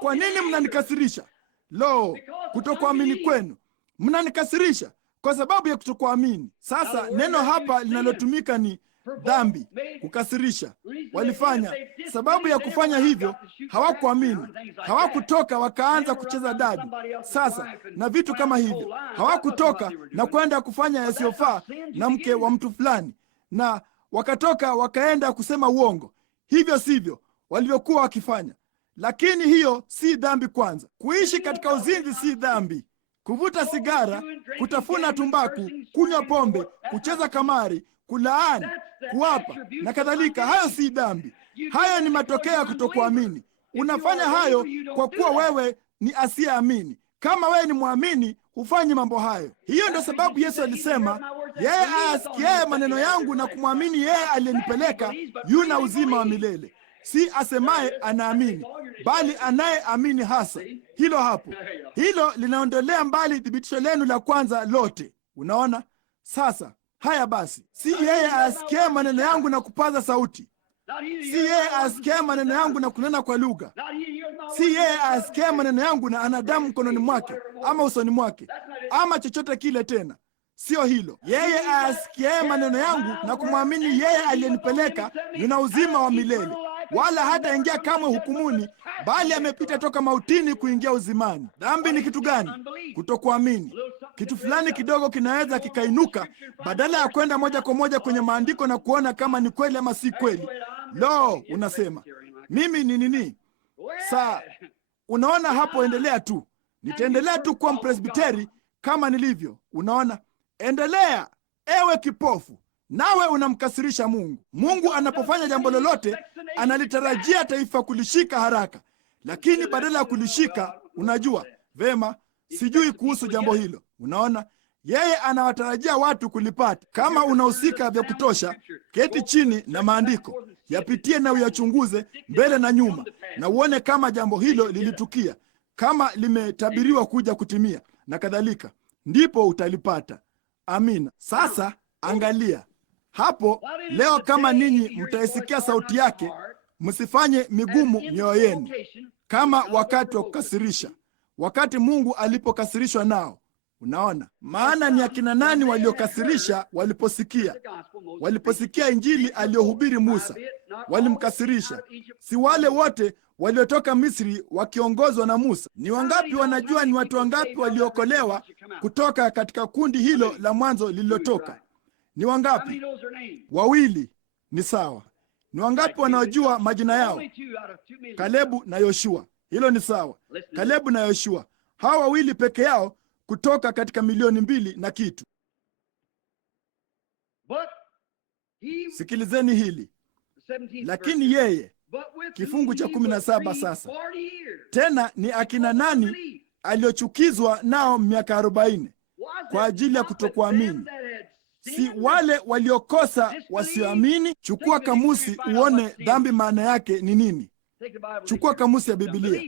Kwa nini mnanikasirisha? Lo, kutokuamini kwenu. Mnanikasirisha kwa sababu ya kutokuamini. Sasa neno hapa linalotumika ni dhambi, kukasirisha. Walifanya sababu ya kufanya hivyo, hawakuamini. Hawakutoka wakaanza kucheza dadi sasa na vitu kama hivyo. Hawakutoka na kwenda kufanya yasiyofaa na mke wa mtu fulani, na wakatoka wakaenda kusema uongo. Hivyo sivyo walivyokuwa wakifanya. Lakini hiyo si dhambi kwanza. Kuishi katika uzinzi si dhambi. kuvuta sigara, kutafuna tumbaku, kunywa pombe, kucheza kamari, kulaani, kuapa na kadhalika. Hayo si dhambi. Hayo ni matokeo ya kutokuamini. Unafanya hayo kwa kuwa wewe ni asiyeamini. Kama wewe ni mwamini, hufanyi mambo hayo. Hiyo ndio sababu Yesu alisema, yeye asikiaye maneno yangu na kumwamini yeye aliyenipeleka yuna uzima wa milele. Si asemaye anaamini, bali anayeamini hasa. Hilo hapo. Hilo linaondolea mbali thibitisho lenu la kwanza lote. Unaona? Sasa, haya basi, si yeye asikiaye maneno yangu na kupaza sauti. Si yeye asikiaye maneno yangu na kunena kwa lugha. Si yeye asikiaye maneno yangu na ana damu mkononi mwake ama usoni mwake ama chochote kile tena. Sio hilo. Yeye asikiaye maneno yangu na kumwamini yeye aliyenipeleka yuna uzima wa milele, wala hataingia kamwe hukumuni, bali amepita toka mautini kuingia uzimani. Dhambi ni kitu gani? Kutokuamini. Kitu fulani kidogo kinaweza kikainuka, badala ya kwenda moja kwa moja kwenye maandiko na kuona kama ni kweli ama si kweli. Lo, unasema mimi ni nini? Saa unaona hapo, endelea tu. Nitaendelea tu kuwa mpresbiteri kama nilivyo. Unaona, endelea ewe kipofu, nawe unamkasirisha Mungu. Mungu anapofanya jambo lolote analitarajia taifa kulishika haraka, lakini badala ya kulishika, unajua vema, sijui kuhusu jambo hilo. Unaona, yeye anawatarajia watu kulipata. Kama unahusika vya kutosha, keti chini na maandiko, yapitie na uyachunguze mbele na nyuma, na uone kama jambo hilo lilitukia, kama limetabiriwa kuja kutimia na kadhalika, ndipo utalipata. Amina. Sasa angalia hapo leo, kama ninyi mtaisikia sauti yake, msifanye migumu mioyo yenu kama wakati wa kukasirisha, wakati Mungu alipokasirishwa nao. Unaona, maana ni akina nani waliokasirisha waliposikia injili aliyohubiri Musa? Walimkasirisha. Si wale wote waliotoka Misri wakiongozwa na Musa? Ni wangapi wanajua ni watu wangapi waliokolewa kutoka katika kundi hilo la mwanzo lililotoka? Ni wangapi? Wawili. Ni sawa. Ni wangapi wanaojua majina yao? Kalebu na Yoshua. Hilo ni sawa. Kalebu na Yoshua, hawa wawili peke yao kutoka katika milioni 2 na kitu. Sikilizeni hili. Lakini yeye, kifungu cha 17 sasa. Tena ni akina nani aliochukizwa nao miaka 40 kwa ajili ya kutokuamini? Si wale waliokosa wasioamini? Chukua kamusi uone dhambi maana yake ni nini. Chukua kamusi ya Biblia.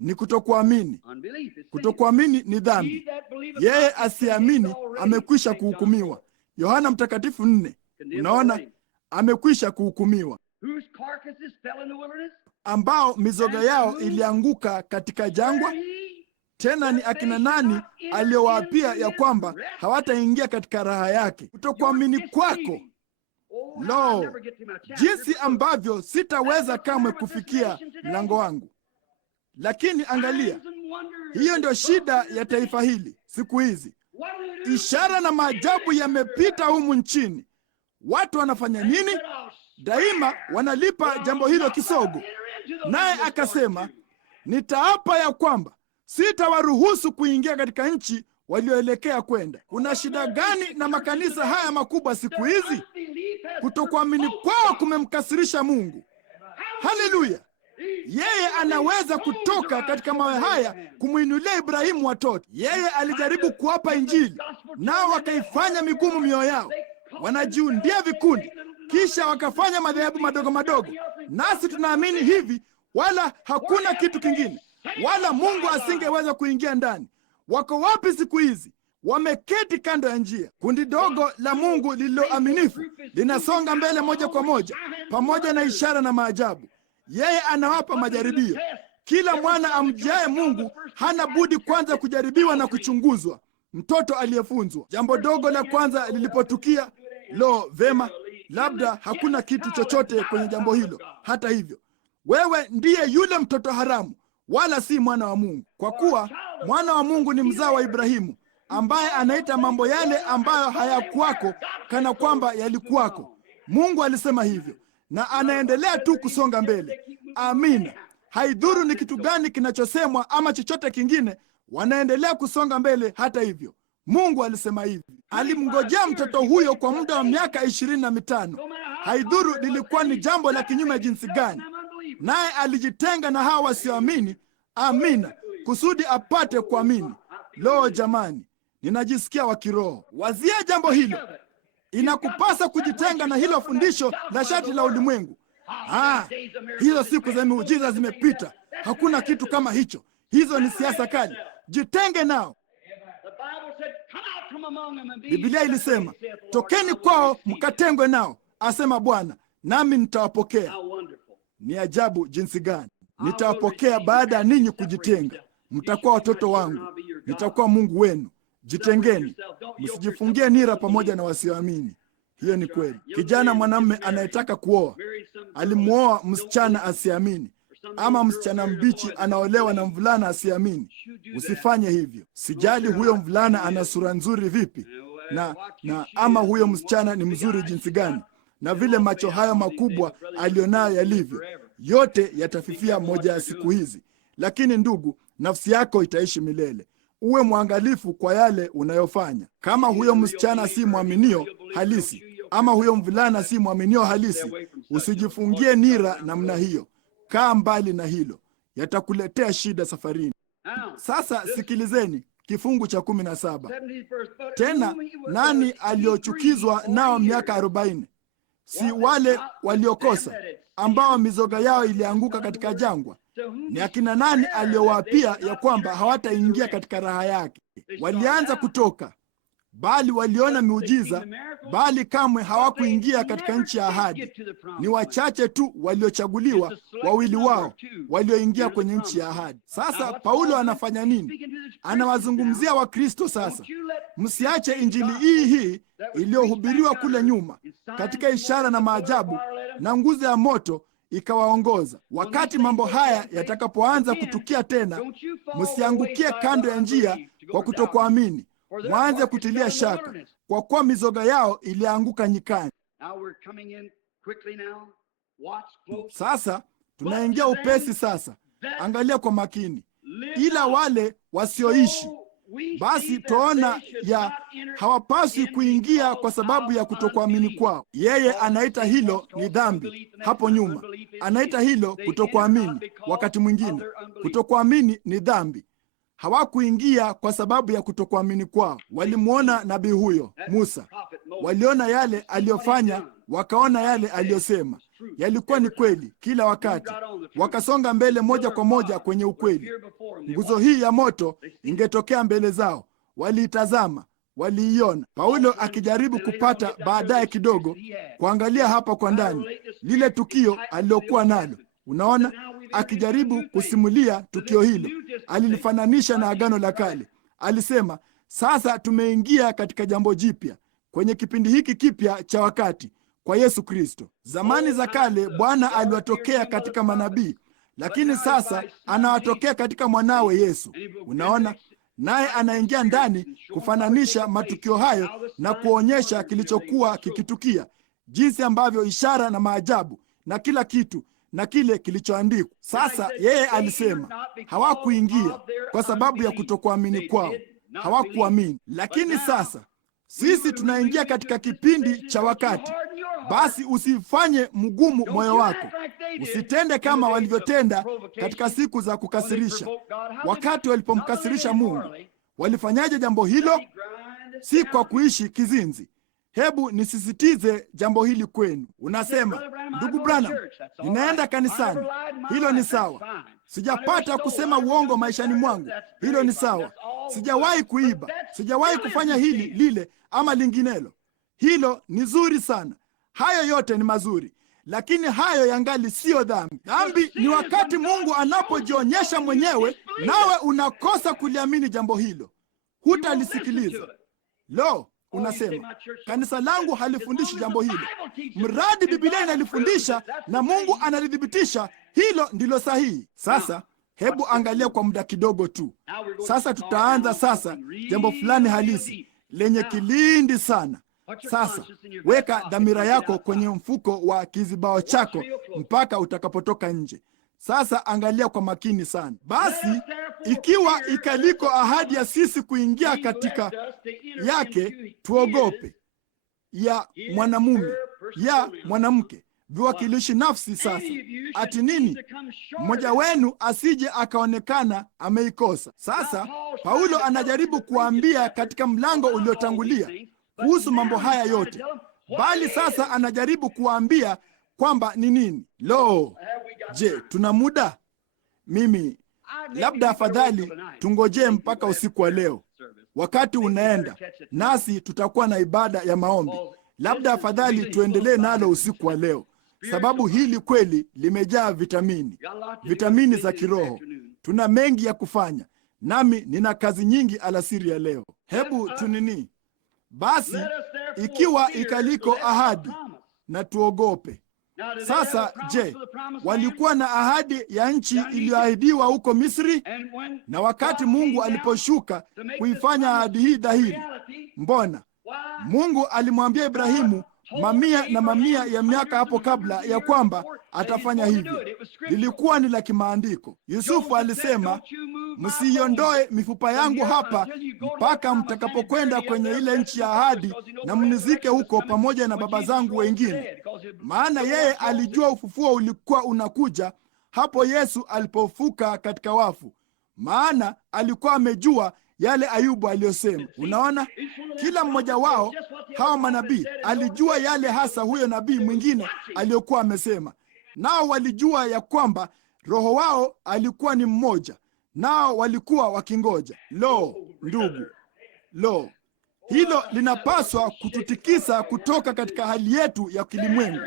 Ni kutokuamini. Kutokuamini ni dhambi. Yeye asiamini amekwisha kuhukumiwa. Yohana Mtakatifu 4. Unaona, amekwisha kuhukumiwa. Ambao mizoga yao ilianguka katika jangwa. Tena ni akina nani aliowaapia ya kwamba hawataingia katika raha yake? Kutokuamini kwako. Lo, jinsi ambavyo sitaweza kamwe kufikia mlango wangu. Lakini angalia, hiyo ndio shida ya taifa hili siku hizi. Ishara na maajabu yamepita humu nchini. Watu wanafanya nini? Daima wanalipa jambo hilo kisogo. Naye akasema, nitaapa ya kwamba sitawaruhusu kuingia katika nchi walioelekea kwenda. Kuna shida gani na makanisa haya makubwa siku hizi? Kutokuamini kwao kumemkasirisha Mungu. Haleluya! Yeye anaweza kutoka katika mawe haya kumwinulia Ibrahimu watoto. Yeye alijaribu kuwapa Injili, nao wakaifanya migumu mioyo yao. Wanajiundia vikundi, kisha wakafanya madhehebu madogo madogo. Nasi tunaamini hivi, wala hakuna kitu kingine, wala Mungu asingeweza kuingia ndani. Wako wapi siku hizi? Wameketi kando ya njia. Kundi dogo la Mungu lililoaminifu linasonga mbele moja kwa moja, pamoja na ishara na maajabu. Yeye anawapa majaribio. Kila mwana amjiaye Mungu hana budi kwanza kujaribiwa na kuchunguzwa. Mtoto aliyefunzwa. Jambo dogo la kwanza lilipotukia, lo, vema, labda hakuna kitu chochote kwenye jambo hilo. Hata hivyo, wewe ndiye yule mtoto haramu, wala si mwana wa Mungu, kwa kuwa mwana wa Mungu ni mzao wa Ibrahimu, ambaye anaita mambo yale ambayo hayakuwako kana kwamba yalikuwako. Mungu alisema hivyo, na anaendelea tu kusonga mbele. Amina. Haidhuru ni kitu gani kinachosemwa ama chochote kingine, Wanaendelea kusonga mbele. Hata hivyo, Mungu alisema hivi, alimngojea mtoto huyo kwa muda wa miaka 25. Haidhuru lilikuwa ni jambo la kinyume jinsi gani, naye alijitenga na hawa wasioamini. Amina, kusudi apate kuamini. Lo jamani, ninajisikia wa kiroho. Wazia jambo hilo. Inakupasa kujitenga na hilo fundisho la shati la ulimwengu. Hizo siku za miujiza zimepita. Hakuna kitu kama hicho. Hizo ni siasa kali. Jitenge nao. Biblia ilisema, tokeni kwao mkatengwe nao, asema Bwana, nami nitawapokea. Ni ajabu jinsi gani! Nitawapokea baada ya ninyi kujitenga. Mtakuwa watoto wangu, nitakuwa Mungu wenu. Jitengeni, msijifungie nira pamoja na wasioamini. Hiyo ni kweli. Kijana mwanamume anayetaka kuoa alimuoa msichana asiamini, ama msichana mbichi anaolewa na mvulana asiamini. Usifanye hivyo. Sijali huyo mvulana ana sura nzuri vipi, na ama huyo msichana ni mzuri jinsi gani, na vile macho hayo makubwa alionayo yalivyo, yote yatafifia moja ya siku hizi. Lakini ndugu, nafsi yako itaishi milele. Uwe mwangalifu kwa yale unayofanya. Kama huyo msichana si mwaminio halisi, ama huyo mvulana si mwaminio halisi, usijifungie nira namna hiyo. Kaa mbali na hilo, yatakuletea shida safarini. Sasa sikilizeni kifungu cha 17. Tena nani aliochukizwa nao miaka 40? Si wale waliokosa, ambao mizoga yao ilianguka katika jangwa? Ni akina nani aliowaapia ya kwamba hawataingia katika raha yake? Walianza kutoka, bali waliona miujiza, bali kamwe hawakuingia katika nchi ya ahadi. Ni wachache tu waliochaguliwa, wawili wao walioingia kwenye nchi ya ahadi. Sasa Paulo anafanya nini? Anawazungumzia Wakristo sasa. Msiache injili hii iliyohubiriwa kule nyuma katika ishara na maajabu na nguzo ya moto ikawaongoza. Wakati mambo haya yatakapoanza kutukia tena, msiangukie kando ya njia kwa kutokuamini. Mwanze kutilia shaka, kwa kuwa mizoga yao ilianguka nyikani. Sasa tunaingia upesi sasa. Angalia kwa makini. Ila wale wasioishi, basi tuona ya hawapaswi kuingia kwa sababu ya kutokuamini kwao. Yeye anaita hilo ni dhambi. Hapo nyuma anaita hilo kutokuamini. Wakati mwingine kutokuamini ni dhambi. Hawakuingia kwa sababu ya kutokuamini kwao. Walimwona nabii huyo Musa, waliona yale aliyofanya, wakaona yale aliyosema. Yalikuwa ni kweli kila wakati. Wakasonga mbele moja kwa moja kwenye ukweli. Nguzo hii ya moto ingetokea mbele zao. Waliitazama, waliiona. Paulo akijaribu kupata baadaye kidogo kuangalia hapa kwa ndani lile tukio alilokuwa nalo. Unaona, akijaribu kusimulia tukio hilo, alilifananisha na Agano la Kale. Alisema, sasa tumeingia katika jambo jipya, kwenye kipindi hiki kipya cha wakati kwa Yesu Kristo. Zamani za kale Bwana aliwatokea katika manabii, lakini sasa anawatokea katika mwanawe Yesu. Unaona, naye anaingia ndani kufananisha matukio hayo na kuonyesha kilichokuwa kikitukia, jinsi ambavyo ishara na maajabu na kila kitu na kile kilichoandikwa. Sasa yeye alisema hawakuingia kwa sababu ya kutokuamini kwao. Hawakuamini. Lakini sasa sisi tunaingia katika kipindi cha wakati. Basi usifanye mgumu moyo wako. Usitende kama walivyotenda katika siku za kukasirisha. Wakati walipomkasirisha Mungu, walifanyaje jambo hilo? Si kwa kuishi kizinzi. Hebu nisisitize jambo hili kwenu. Unasema, ndugu Branham, ninaenda kanisani. Hilo ni sawa. Sijapata kusema uongo maishani mwangu. Hilo ni sawa. Sijawahi kuiba. Sijawahi kufanya hili, lile ama linginelo. Hilo ni zuri sana. Hayo yote ni mazuri. Lakini hayo yangali siyo dhambi. Dhambi ni wakati Mungu anapojionyesha mwenyewe, nawe unakosa kuliamini jambo hilo. Hutalisikiliza. Lo, unasema, kanisa langu halifundishi jambo hilo. Mradi Biblia inalifundisha na Mungu analithibitisha, hilo ndilo sahihi. Sasa hebu angalia kwa muda kidogo tu. Sasa tutaanza sasa jambo fulani halisi lenye kilindi sana. Sasa weka dhamira yako kwenye mfuko wa kizibao chako mpaka utakapotoka nje. Sasa angalia kwa makini sana. Basi ikiwa ikaliko ahadi ya sisi kuingia katika yake, tuogope ya mwanamume ya mwanamke, viwakilishi nafsi. Sasa ati nini? Mmoja wenu asije akaonekana ameikosa. Sasa Paulo anajaribu kuambia katika mlango uliotangulia kuhusu mambo haya yote, bali sasa anajaribu kuambia kwamba ni nini. Lo, je, tuna muda? Mimi labda afadhali tungojee mpaka usiku wa leo, wakati unaenda nasi tutakuwa na ibada ya maombi. Labda afadhali tuendelee nalo usiku wa leo, sababu hili kweli limejaa vitamini za kiroho. Tuna mengi ya kufanya, nami nina kazi nyingi alasiri ya leo. Hebu tunini basi, ikiwa ikaliko ahadi, na tuogope. Sasa je, walikuwa na ahadi ya nchi iliyoahidiwa huko Misri? Na wakati Mungu aliposhuka kuifanya ahadi hii dhahiri, mbona Mungu alimwambia Ibrahimu mamia na mamia ya miaka hapo kabla ya kwamba atafanya hivyo? Lilikuwa ni la kimaandiko. Yusufu alisema, msiiondoe mifupa yangu hapa mpaka mtakapokwenda kwenye ile nchi ya ahadi na mnizike huko pamoja na baba zangu wengine. Maana yeye alijua ufufuo ulikuwa unakuja hapo Yesu alipofuka katika wafu, maana alikuwa amejua yale Ayubu aliyosema. Unaona, kila mmoja wao hawa manabii alijua yale hasa huyo nabii mwingine aliyokuwa amesema. Nao walijua ya kwamba roho wao alikuwa ni mmoja, nao walikuwa wakingoja. Lo, ndugu, lo, hilo linapaswa kututikisa kutoka katika hali yetu ya kilimwengu.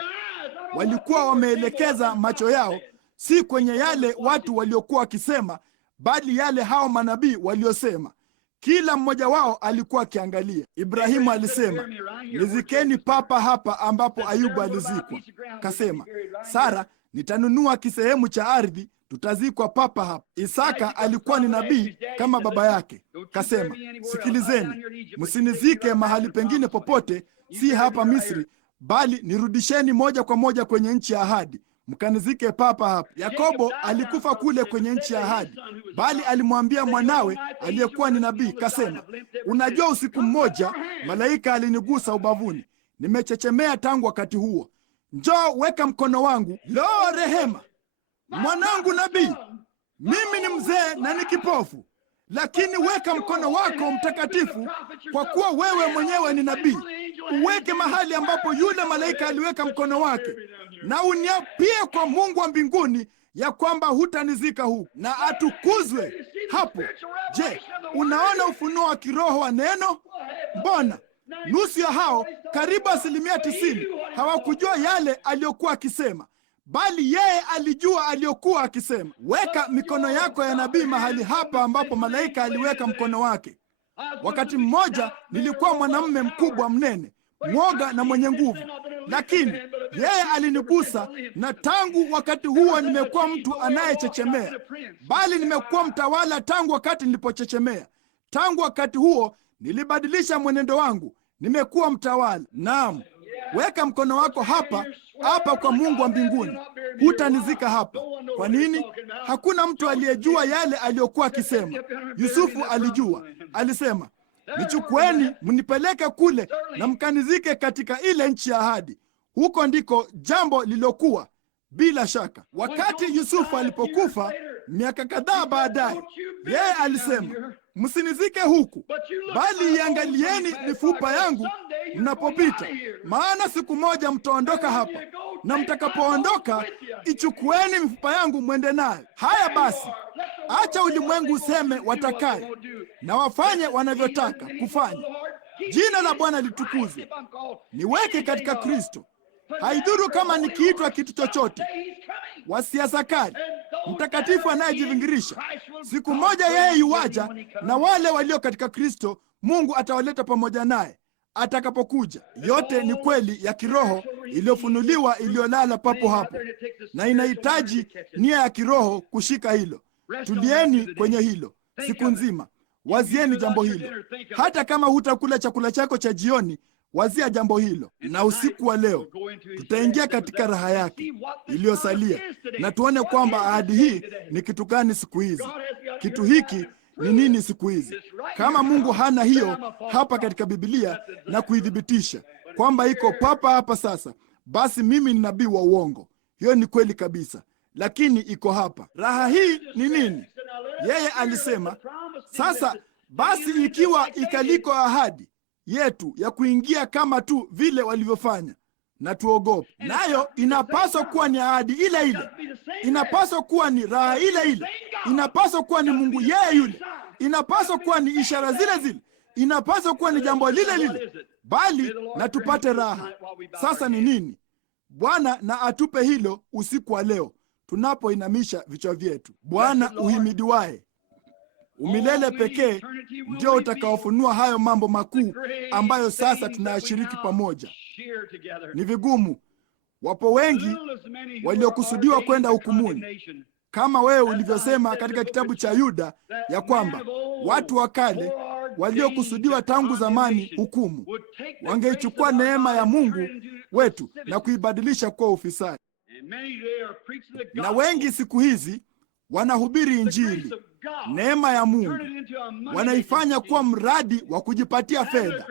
Walikuwa wameelekeza macho yao si kwenye yale watu waliokuwa wakisema, bali yale hao manabii waliosema. Kila mmoja wao alikuwa akiangalia. Ibrahimu alisema, nizikeni papa hapa ambapo Ayubu alizikwa. Kasema, Sara, nitanunua kisehemu cha ardhi, tutazikwa papa hapa. Isaka alikuwa ni nabii kama baba yake. Kasema, sikilizeni, msinizike mahali pengine popote, si hapa Misri, bali nirudisheni moja kwa moja kwenye nchi ya ahadi, mkanizike papa hapa. Yakobo alikufa kule kwenye nchi ya ahadi, bali alimwambia mwanawe aliyekuwa ni nabii, kasema, unajua, usiku mmoja malaika alinigusa ubavuni, nimechechemea tangu wakati huo. Njoo, weka mkono wangu. Lo, rehema! Mwanangu nabii, mimi ni mzee na ni kipofu, lakini weka mkono wako mtakatifu, kwa kuwa wewe mwenyewe ni nabii. Uweke mahali ambapo yule malaika aliweka mkono wake, na uniapie kwa Mungu wa mbinguni ya kwamba hutanizika huku, na atukuzwe hapo. Je, unaona ufunuo wa kiroho wa neno? Mbona nusu ya hao, karibu 90%, hawakujua yale aliyokuwa akisema, bali yeye alijua aliyokuwa akisema. Weka mikono yako ya nabii mahali hapa ambapo malaika aliweka mkono wake. Wakati mmoja nilikuwa mwanamume mkubwa mnene, mwoga na mwenye nguvu, lakini yeye alinigusa, na tangu wakati huo nimekuwa mtu anayechechemea, bali nimekuwa mtawala tangu wakati nilipochechemea. Tangu wakati huo nilibadilisha mwenendo wangu, nimekuwa mtawala. Naam, weka mkono wako hapa hapa kwa Mungu wa mbinguni, hutanizika hapa. Kwa nini? Hakuna mtu aliyejua yale aliyokuwa akisema. Yusufu alijua. Alisema, nichukueni mnipeleke kule na mkanizike katika ile nchi ya ahadi. Huko ndiko jambo lilokuwa. Bila shaka, wakati Yusufu alipokufa miaka kadhaa baadaye, yeye alisema, msinizike huku, bali iangalieni mifupa yangu mnapopita, maana siku moja mtaondoka hapa, na mtakapoondoka ichukueni mifupa yangu mwende nayo. Haya basi, acha ulimwengu useme watakaye, na wafanye wanavyotaka kufanya. Jina la Bwana litukuzwe. Niweke katika Kristo. Haidhuru kama nikiitwa kitu chochote. Wasiasakari, mtakatifu anayejivingirisha. Siku moja yeye yuwaja, na wale walio katika Kristo Mungu atawaleta pamoja naye atakapokuja. Yote ni kweli ya kiroho iliyofunuliwa, iliyolala papo hapo, na inahitaji nia ya kiroho kushika hilo. Tulieni kwenye hilo siku nzima. Wazieni jambo hilo. Hata kama hutakula chakula chako cha jioni, Wazia jambo hilo, na usiku wa leo tutaingia katika raha yake iliyosalia na tuone kwamba ahadi hii ni kitu gani siku hizi. Kitu hiki ni nini siku hizi? Kama Mungu hana hiyo hapa katika Biblia na kuidhibitisha kwamba iko papa hapa sasa, basi mimi ni nabii wa uongo. Hiyo ni kweli kabisa, lakini iko hapa. Raha hii ni nini? Yeye alisema, sasa basi ikiwa ikaliko ahadi yetu ya kuingia kama tu vile walivyofanya, na tuogope. Nayo inapaswa kuwa ni ahadi ile ile, inapaswa kuwa ni raha ile ile, inapaswa kuwa ni Mungu yeye yule, inapaswa kuwa ni ishara zile zile, inapaswa kuwa ni jambo lile lile, bali na tupate raha. Sasa ni nini? Bwana na atupe hilo usiku wa leo tunapoinamisha vichwa vyetu. Bwana uhimidiwaye, umilele pekee ndio utakaofunua hayo mambo makuu ambayo sasa tunayashiriki pamoja. Ni vigumu. Wapo wengi waliokusudiwa kwenda hukumuni, kama wewe ulivyosema katika kitabu cha Yuda ya kwamba watu wa kale waliokusudiwa tangu zamani hukumu wangeichukua neema ya Mungu wetu na kuibadilisha kuwa ufisadi. Na wengi siku hizi wanahubiri Injili, neema ya Mungu, wanaifanya kuwa mradi wa kujipatia fedha,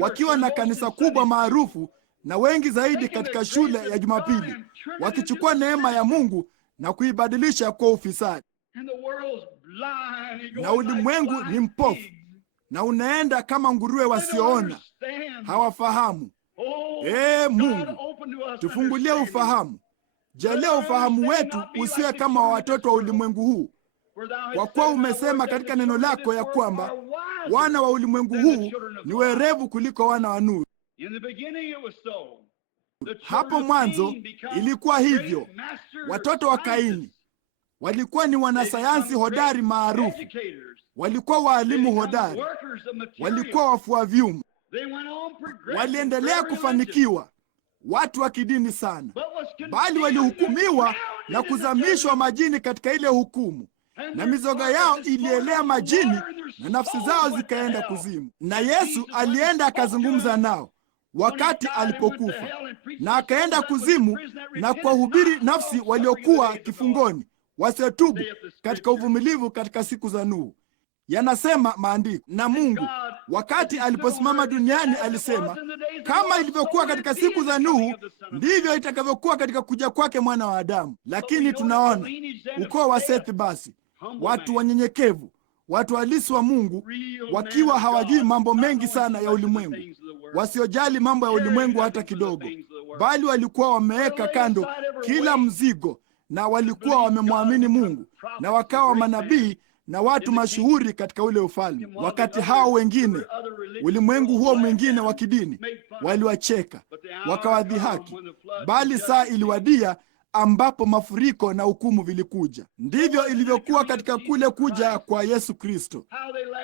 wakiwa na kanisa kubwa maarufu na wengi zaidi katika shule ya Jumapili, wakichukua neema ya Mungu na kuibadilisha kuwa ufisadi. Na ulimwengu ni mpofu na unaenda kama nguruwe wasioona, hawafahamu. Mungu, tufungulie ufahamu. Jalia ufahamu wetu usiwe kama wa watoto wa ulimwengu huu, kwa kuwa umesema katika neno lako ya kwamba wana wa ulimwengu huu ni werevu kuliko wana wa nuru. Hapo mwanzo ilikuwa hivyo. Watoto wa Kaini walikuwa ni wanasayansi hodari maarufu, walikuwa waalimu hodari, walikuwa wafua vyuma, waliendelea kufanikiwa, watu wa kidini sana, bali walihukumiwa na kuzamishwa majini katika ile hukumu, na mizoga yao ilielea majini na nafsi zao zikaenda kuzimu. Na Yesu alienda akazungumza nao wakati alipokufa, na akaenda kuzimu na kuwahubiri nafsi waliokuwa kifungoni wasiotubu katika uvumilivu katika siku za Nuhu. Yanasema maandiko. Na Mungu wakati aliposimama duniani alisema, kama ilivyokuwa katika siku za Nuhu, ndivyo itakavyokuwa katika kuja kwake Mwana wa Adamu. Lakini tunaona ukoo wa Sethi, basi watu wanyenyekevu, watu halisi wa Mungu, wakiwa hawajui mambo mengi sana ya ulimwengu, wasiojali mambo ya ulimwengu hata kidogo, bali walikuwa wameweka kando kila mzigo na walikuwa wamemwamini Mungu, na wakawa manabii na watu mashuhuri katika ule ufalme. Wakati hao wengine, ulimwengu huo mwingine wa kidini, waliwacheka wakawadhihaki, bali saa iliwadia ambapo mafuriko na hukumu vilikuja. Ndivyo ilivyokuwa katika kule kuja kwa Yesu Kristo,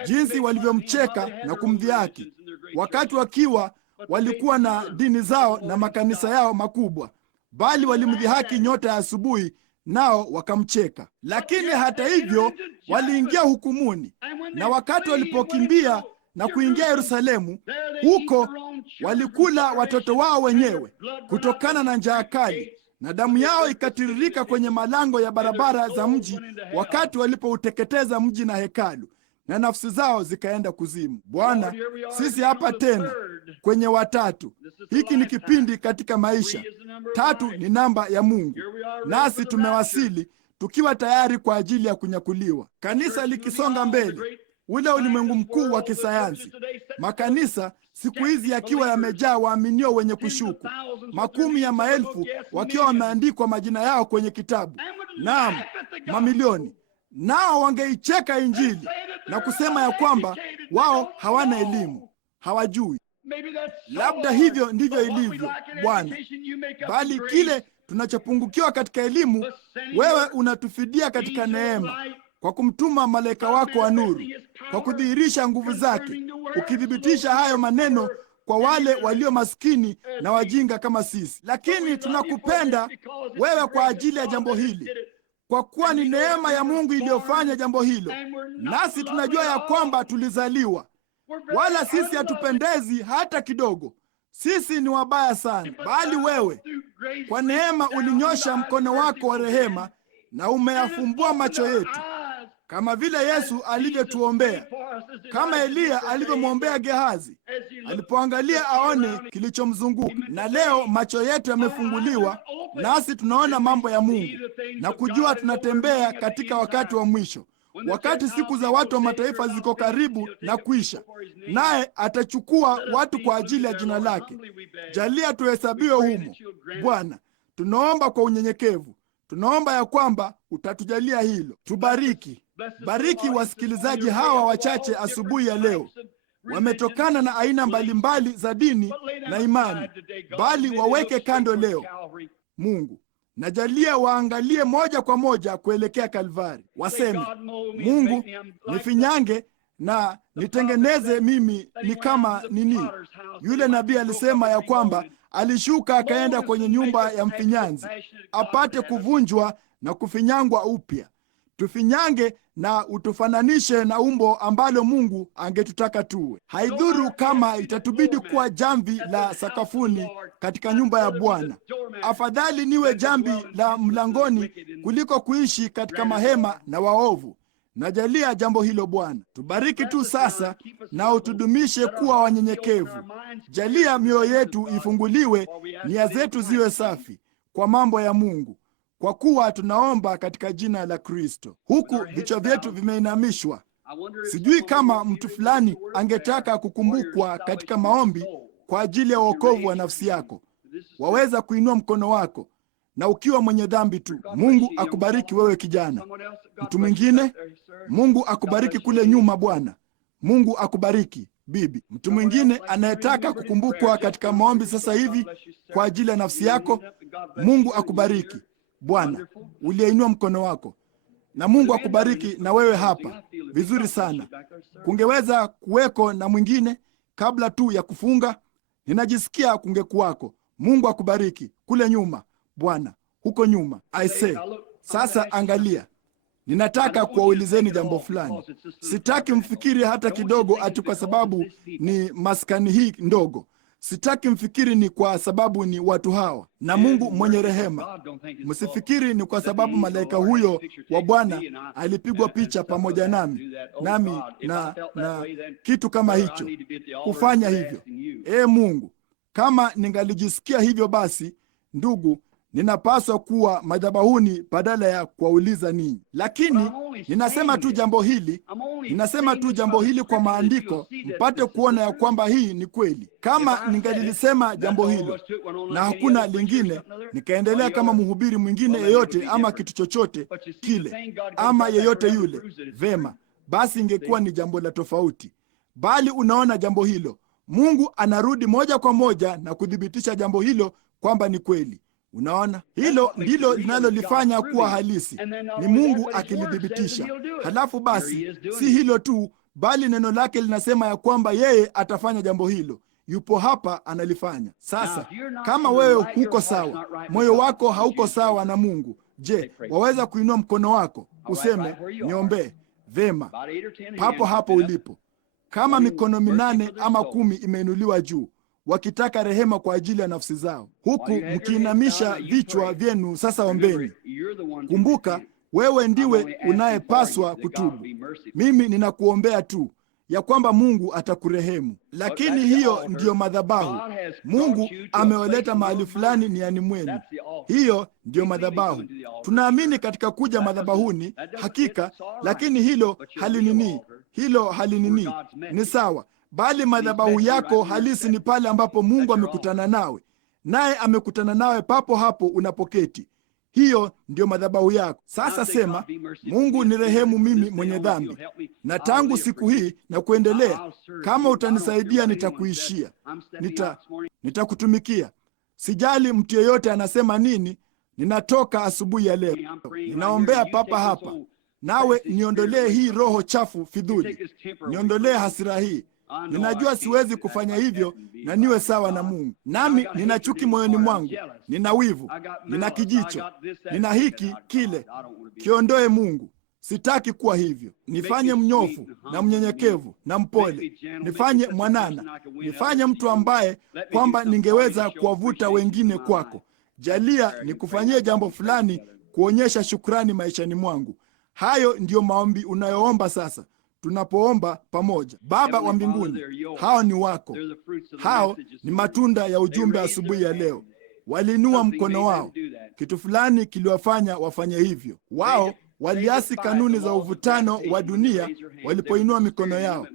jinsi walivyomcheka na kumdhihaki, wakati wakiwa walikuwa na dini zao na makanisa yao makubwa, bali walimdhihaki nyota ya asubuhi, nao wakamcheka. Lakini hata hivyo waliingia hukumuni, na wakati walipokimbia na kuingia Yerusalemu, huko walikula watoto wao wenyewe kutokana na njaa kali, na damu yao ikatiririka kwenye malango ya barabara za mji wakati walipouteketeza mji na hekalu, na nafsi zao zikaenda kuzimu. Bwana, sisi hapa tena kwenye watatu. Hiki ni kipindi katika maisha. 3 ni namba ya Mungu, nasi tumewasili tukiwa tayari kwa ajili ya kunyakuliwa. Kanisa likisonga mbele, ule ulimwengu mkuu wa kisayansi, makanisa siku hizi yakiwa yamejaa waaminio wenye kushuku, makumi ya maelfu wakiwa wameandikwa majina yao kwenye kitabu, naam, mamilioni. Nao wangeicheka Injili na kusema ya kwamba wao hawana elimu, hawajui. Labda hivyo ndivyo ilivyo, Bwana, bali kile tunachopungukiwa katika elimu, wewe unatufidia katika neema, kwa kumtuma malaika wako wa nuru, kwa kudhihirisha nguvu zake, ukithibitisha hayo maneno kwa wale walio maskini na wajinga kama sisi. Lakini tunakupenda wewe kwa ajili ya jambo hili, kwa kuwa ni neema ya Mungu iliyofanya jambo hilo. Nasi tunajua ya kwamba tulizaliwa, wala sisi hatupendezi hata kidogo, Sisi ni wabaya sana, bali wewe kwa neema ulinyosha mkono wako wa rehema na umeyafumbua macho yetu, kama vile Yesu alivyotuombea, kama Eliya alivyomwombea Gehazi alipoangalia aone kilichomzunguka. Na leo macho yetu yamefunguliwa, nasi tunaona mambo ya Mungu na kujua tunatembea katika wakati wa mwisho, wakati siku za watu wa mataifa ziko karibu na kuisha, naye atachukua watu kwa ajili ya jina lake. Jalia tuhesabiwe humo, Bwana. Tunaomba kwa unyenyekevu, tunaomba ya kwamba utatujalia hilo. Tubariki, bariki wasikilizaji hawa wachache asubuhi ya leo. Wametokana na aina mbalimbali za dini na imani, bali waweke kando leo, Mungu. Najalia waangalie moja kwa moja kuelekea Kalvari. Waseme, Mungu, nifinyange na nitengeneze mimi ni kama nini. Yule nabii alisema ya kwamba alishuka akaenda kwenye nyumba ya mfinyanzi apate kuvunjwa na kufinyangwa upya. Tufinyange na utufananishe na umbo ambalo Mungu angetutaka tuwe. Haidhuru kama itatubidi kuwa jamvi la sakafuni katika nyumba ya Bwana. Afadhali niwe jamvi la mlangoni kuliko kuishi katika mahema na waovu. Najalia jambo hilo Bwana. Tubariki tu sasa na utudumishe kuwa wanyenyekevu. Jalia mioyo yetu ifunguliwe, nia zetu ziwe safi kwa mambo ya Mungu, kwa kuwa tunaomba katika jina la Kristo. Huku vichwa vyetu vimeinamishwa, sijui kama mtu fulani angetaka kukumbukwa katika maombi kwa ajili ya wokovu wa nafsi yako. Waweza kuinua mkono wako, na ukiwa mwenye dhambi tu. Mungu akubariki wewe kijana. Mtu mwingine, Mungu akubariki kule nyuma Bwana. Mungu akubariki bibi. Mtu mwingine anayetaka kukumbukwa katika maombi sasa hivi kwa ajili ya nafsi yako, Mungu akubariki Bwana, uliyeinua mkono wako. Na Mungu akubariki na wewe hapa. Vizuri sana. Kungeweza kuweko na mwingine kabla tu ya kufunga. Ninajisikia kungekuwako. Mungu akubariki kule nyuma Bwana, huko nyuma. I say, sasa angalia. Ninataka kuwaulizeni jambo fulani. Sitaki mfikiri hata kidogo ati kwa sababu ni maskani hii ndogo. Sitaki mfikiri ni kwa sababu ni watu hawa na Mungu mwenye rehema. Msifikiri ni kwa sababu malaika huyo wa Bwana alipigwa picha pamoja nami na kitu kama hicho kufanya hivyo. Mungu, kama ningalijisikia hivyo, basi ndugu, ninapaswa kuwa madhabahuni badala ya kuwauliza ninyi. Lakini ninasema tu jambo hili kwa maandiko, mpate kuona ya kwamba hii ni kweli. Kama ningalilisema jambo hilo na hakuna lingine, nikaendelea kama mhubiri mwingine yeyote ama kitu chochote kile ama yeyote yule, vema, basi ingekuwa ni jambo la tofauti. Bali unaona jambo hilo, Mungu anarudi moja kwa moja na kuthibitisha jambo hilo kwamba ni kweli. Unaona, hilo ndilo linalolifanya kuwa halisi, ni Mungu akilithibitisha. Halafu basi, si hilo tu, bali neno lake linasema ya kwamba yeye atafanya jambo hilo. Yupo hapa analifanya. Sasa, kama wewe huko sawa, moyo wako hauko sawa na Mungu, je, waweza kuinua mkono wako useme, niombee? Vema, papo hapo ulipo. Kama mikono 8 ama 10 imeinuliwa juu, wakitaka rehema kwa ajili ya nafsi zao, huku mkiinamisha vichwa vyenu, sasa ombeni. Kumbuka, wewe ndiwe unayepaswa kutubu. Mimi ninakuombea tu ya kwamba Mungu atakurehemu. Lakini hiyo ndiyo madhabahu. Mungu amewaleta mahali fulani niani mwenu. Hiyo ndiyo madhabahu. Tunaamini katika kuja madhabahuni, hakika, lakini hilo halinini. Ni sawa. Bali madhabahu yako halisi ni pale ambapo Mungu amekutana nawe, naye amekutana nawe papo hapo unapoketi. Hiyo ndio madhabahu yako. Sasa sema, Mungu nirehemu mimi mwenye dhambi, na tangu siku hii na kuendelea, kama utanisaidia nitakuishia, nitakutumikia. Sijali mtu yeyote anasema nini. Ninatoka asubuhi ya leo, ninaombea papa hapa, nawe niondolee hii roho chafu fidhuli, niondolee hasira hii. Ninajua siwezi kufanya hivyo na niwe sawa na Mungu. Nami nina chuki moyoni mwangu, nina wivu, nina kijicho, nina hiki kile. Kiondoe Mungu. Sitaki kuwa hivyo. Nifanye mnyofu na mnyenyekevu na mpole, nifanye mwanana, nifanye mtu ambaye kwamba ningeweza kuwavuta wengine kwako. Jalia nikufanyie jambo fulani kuonyesha shukrani maishani mwangu. Hayo ndiyo maombi unayoomba sasa tunapoomba pamoja. Baba wa mbinguni, hao ni wako. Hao ni matunda ya ujumbe asubuhi ya leo. Waliinua mkono wao. Kitu fulani kiliwafanya wafanye hivyo. Wao waliasi kanuni za uvutano wa dunia walipoinua mikono yao.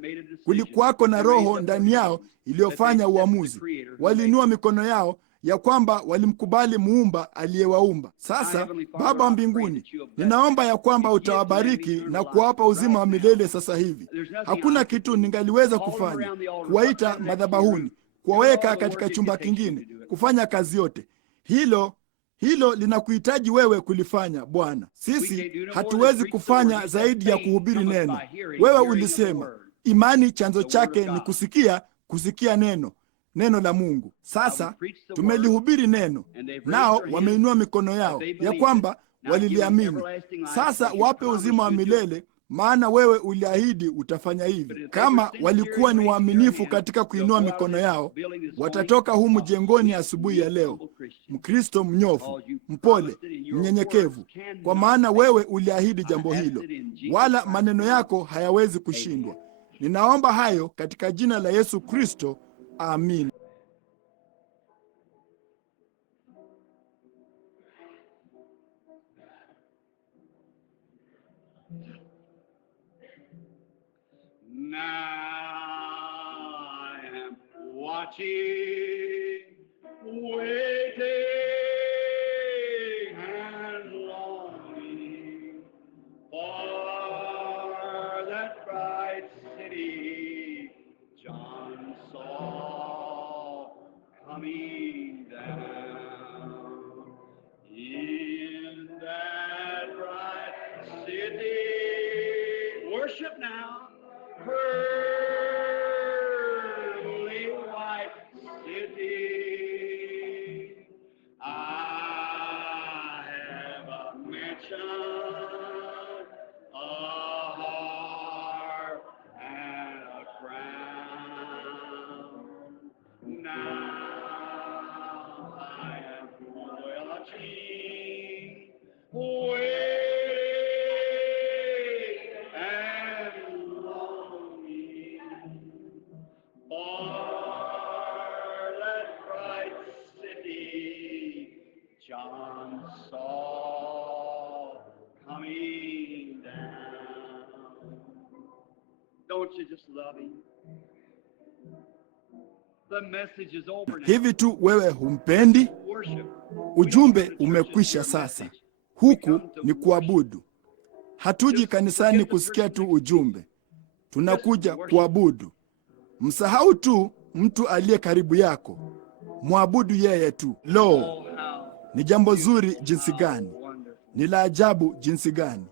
Kulikuwako na roho ndani yao iliyofanya uamuzi. Waliinua mikono yao ya kwamba walimkubali muumba aliyewaumba. Sasa Baba wa mbinguni, ninaomba ya kwamba utawabariki na kuwapa uzima wa milele sasa hivi. Hakuna kitu ningaliweza kufanya, kuwaita madhabahuni, kuwaweka katika chumba kingine, kufanya kazi yote. Hilo linakuhitaji wewe kulifanya, Bwana. Sisi hatuwezi kufanya zaidi ya kuhubiri neno. Wewe ulisema imani chanzo chake ni kusikia neno la Mungu. Sasa tumelihubiri neno, nao wameinua mikono yao ya kwamba waliliamini. Sasa wape uzima wa milele, maana wewe uliahidi utafanya hivi. Kama walikuwa ni waaminifu katika kuinua mikono yao, watatoka humu jengoni asubuhi ya leo Mkristo mnyofu, mpole, mnyenyekevu, kwa maana wewe uliahidi jambo hilo, wala maneno yako hayawezi kushindwa. Ninaomba hayo katika jina la Yesu Kristo. Amin. Now I am watching, waiting and longing for that bright city John saw coming down. In that bright city, worship now, pearly white city. I have a mansion, a harp, and a crown. Now I am watching, waiting and longing for that bright city John saw coming down. Don't you just love him? The message is over now. Hivi tu wewe humpendi? Worship. Ujumbe umekwisha sasa. Huku ni kuabudu. Hatuji kanisani kusikia tu ujumbe. Tunakuja kuabudu. Msahau tu mtu aliye karibu yako. Mwabudu yeye tu. Lo, ni jambo zuri jinsi gani. Ni la ajabu jinsi gani.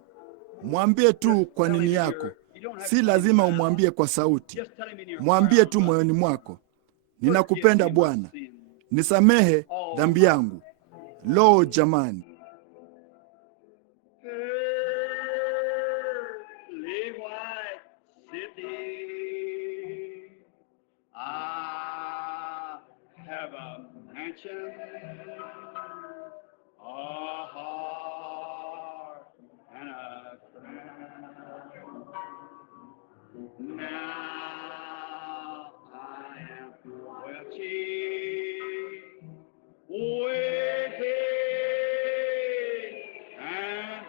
Mwambie tu kwa nini yako. Si lazima umwambie kwa sauti. Mwambie tu moyoni mwako. Ninakupenda Bwana. Nisamehe dhambi yangu. Lo, jamani. Pearly white city, I have a mansion, a heart, and a crown. Now I am watching, waiting and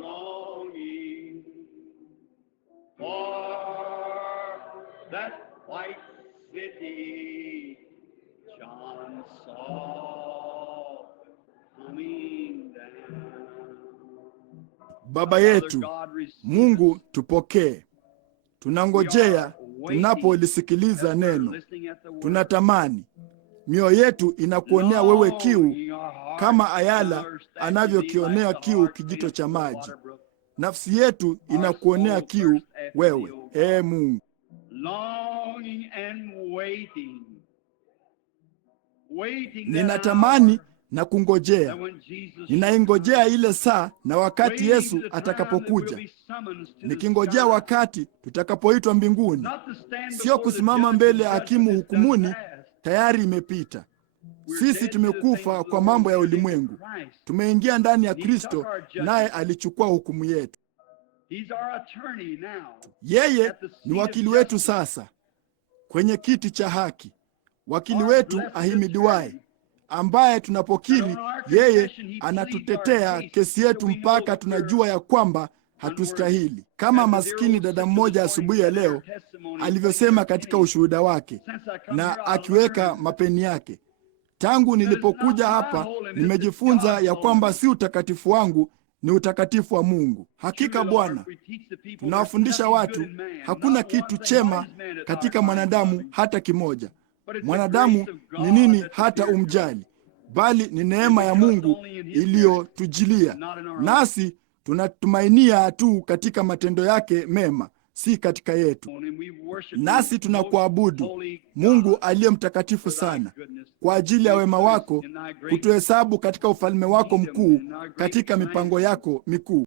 longing for that white city John saw coming down. Baba yetu, Mungu tupokee. Tunangojea tunapolisikiliza neno. Tunatamani. Mioyo yetu inakuonea wewe kiu kama ayala anavyokionea kiu kijito cha maji. Nafsi yetu inakuonea kiu wewe, ee Mungu. Longing and waiting. Ninatamani na kungojea. Ninaingojea ile saa na wakati Yesu atakapokuja, nikingojea wakati tutakapoitwa mbinguni. Sio kusimama mbele ya hakimu hukumuni, tayari imepita. Sisi tumekufa kwa mambo ya ulimwengu, tumeingia ndani ya Kristo, naye alichukua hukumu yetu. Yeye ni wakili wetu sasa kwenye kiti cha haki, wakili wetu ahimidiwaye, ambaye tunapokiri yeye anatutetea kesi yetu mpaka tunajua ya kwamba hatustahili. Kama maskini dada mmoja asubuhi ya leo alivyosema katika ushuhuda wake, na akiweka mapeni yake, tangu nilipokuja hapa nimejifunza ya kwamba si utakatifu wangu, ni utakatifu wa Mungu. Hakika Bwana, tunawafundisha watu hakuna kitu chema katika mwanadamu hata kimoja. Mwanadamu ni nini hata umjali, bali ni neema ya Mungu iliyotujilia, nasi tunatumainia tu katika matendo yake mema, si katika yetu. Nasi tunakuabudu Mungu aliye mtakatifu sana, kwa ajili ya wema wako kutuhesabu katika ufalme wako mkuu, katika mipango yako mikuu.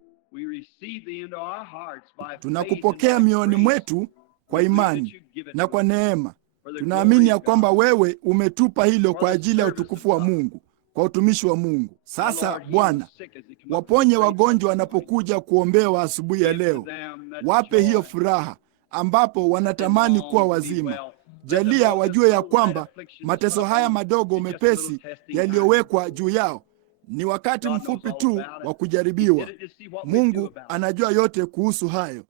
Tunakupokea mioyoni mwetu kwa imani na kwa neema. Tunaamini ya kwamba wewe umetupa hilo kwa ajili ya utukufu wa Mungu, kwa utumishi wa Mungu. Sasa Bwana, waponye wagonjwa wanapokuja kuombewa asubuhi ya leo. Wape hiyo furaha ambapo wanatamani kuwa wazima. Jalia wajue ya kwamba mateso haya madogo mepesi yaliyowekwa juu yao ni wakati mfupi tu wa kujaribiwa. Mungu anajua yote kuhusu hayo.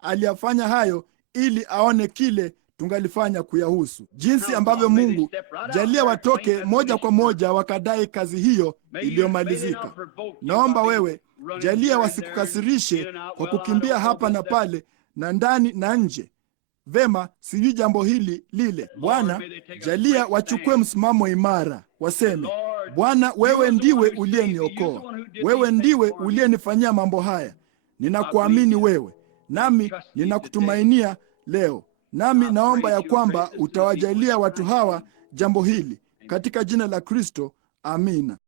Aliyafanya hayo ili aone kile tungalifanya kuyahusu. Jinsi ambavyo Mungu, jalia watoke moja kwa moja wakadai kazi hiyo iliyomalizika. Naomba wewe, jalia wasikukasirishe kwa kukimbia hapa na pale na ndani na nje. Vema, sijui jambo hili lile. Bwana, jalia wachukue msimamo imara, waseme, Bwana, wewe ndiwe uliyeniokoa, wewe ndiwe uliyenifanyia mambo haya. Ninakuamini wewe, nami ninakutumainia leo. Nami naomba ya kwamba utawajalia watu hawa jambo hili katika jina la Kristo. Amina.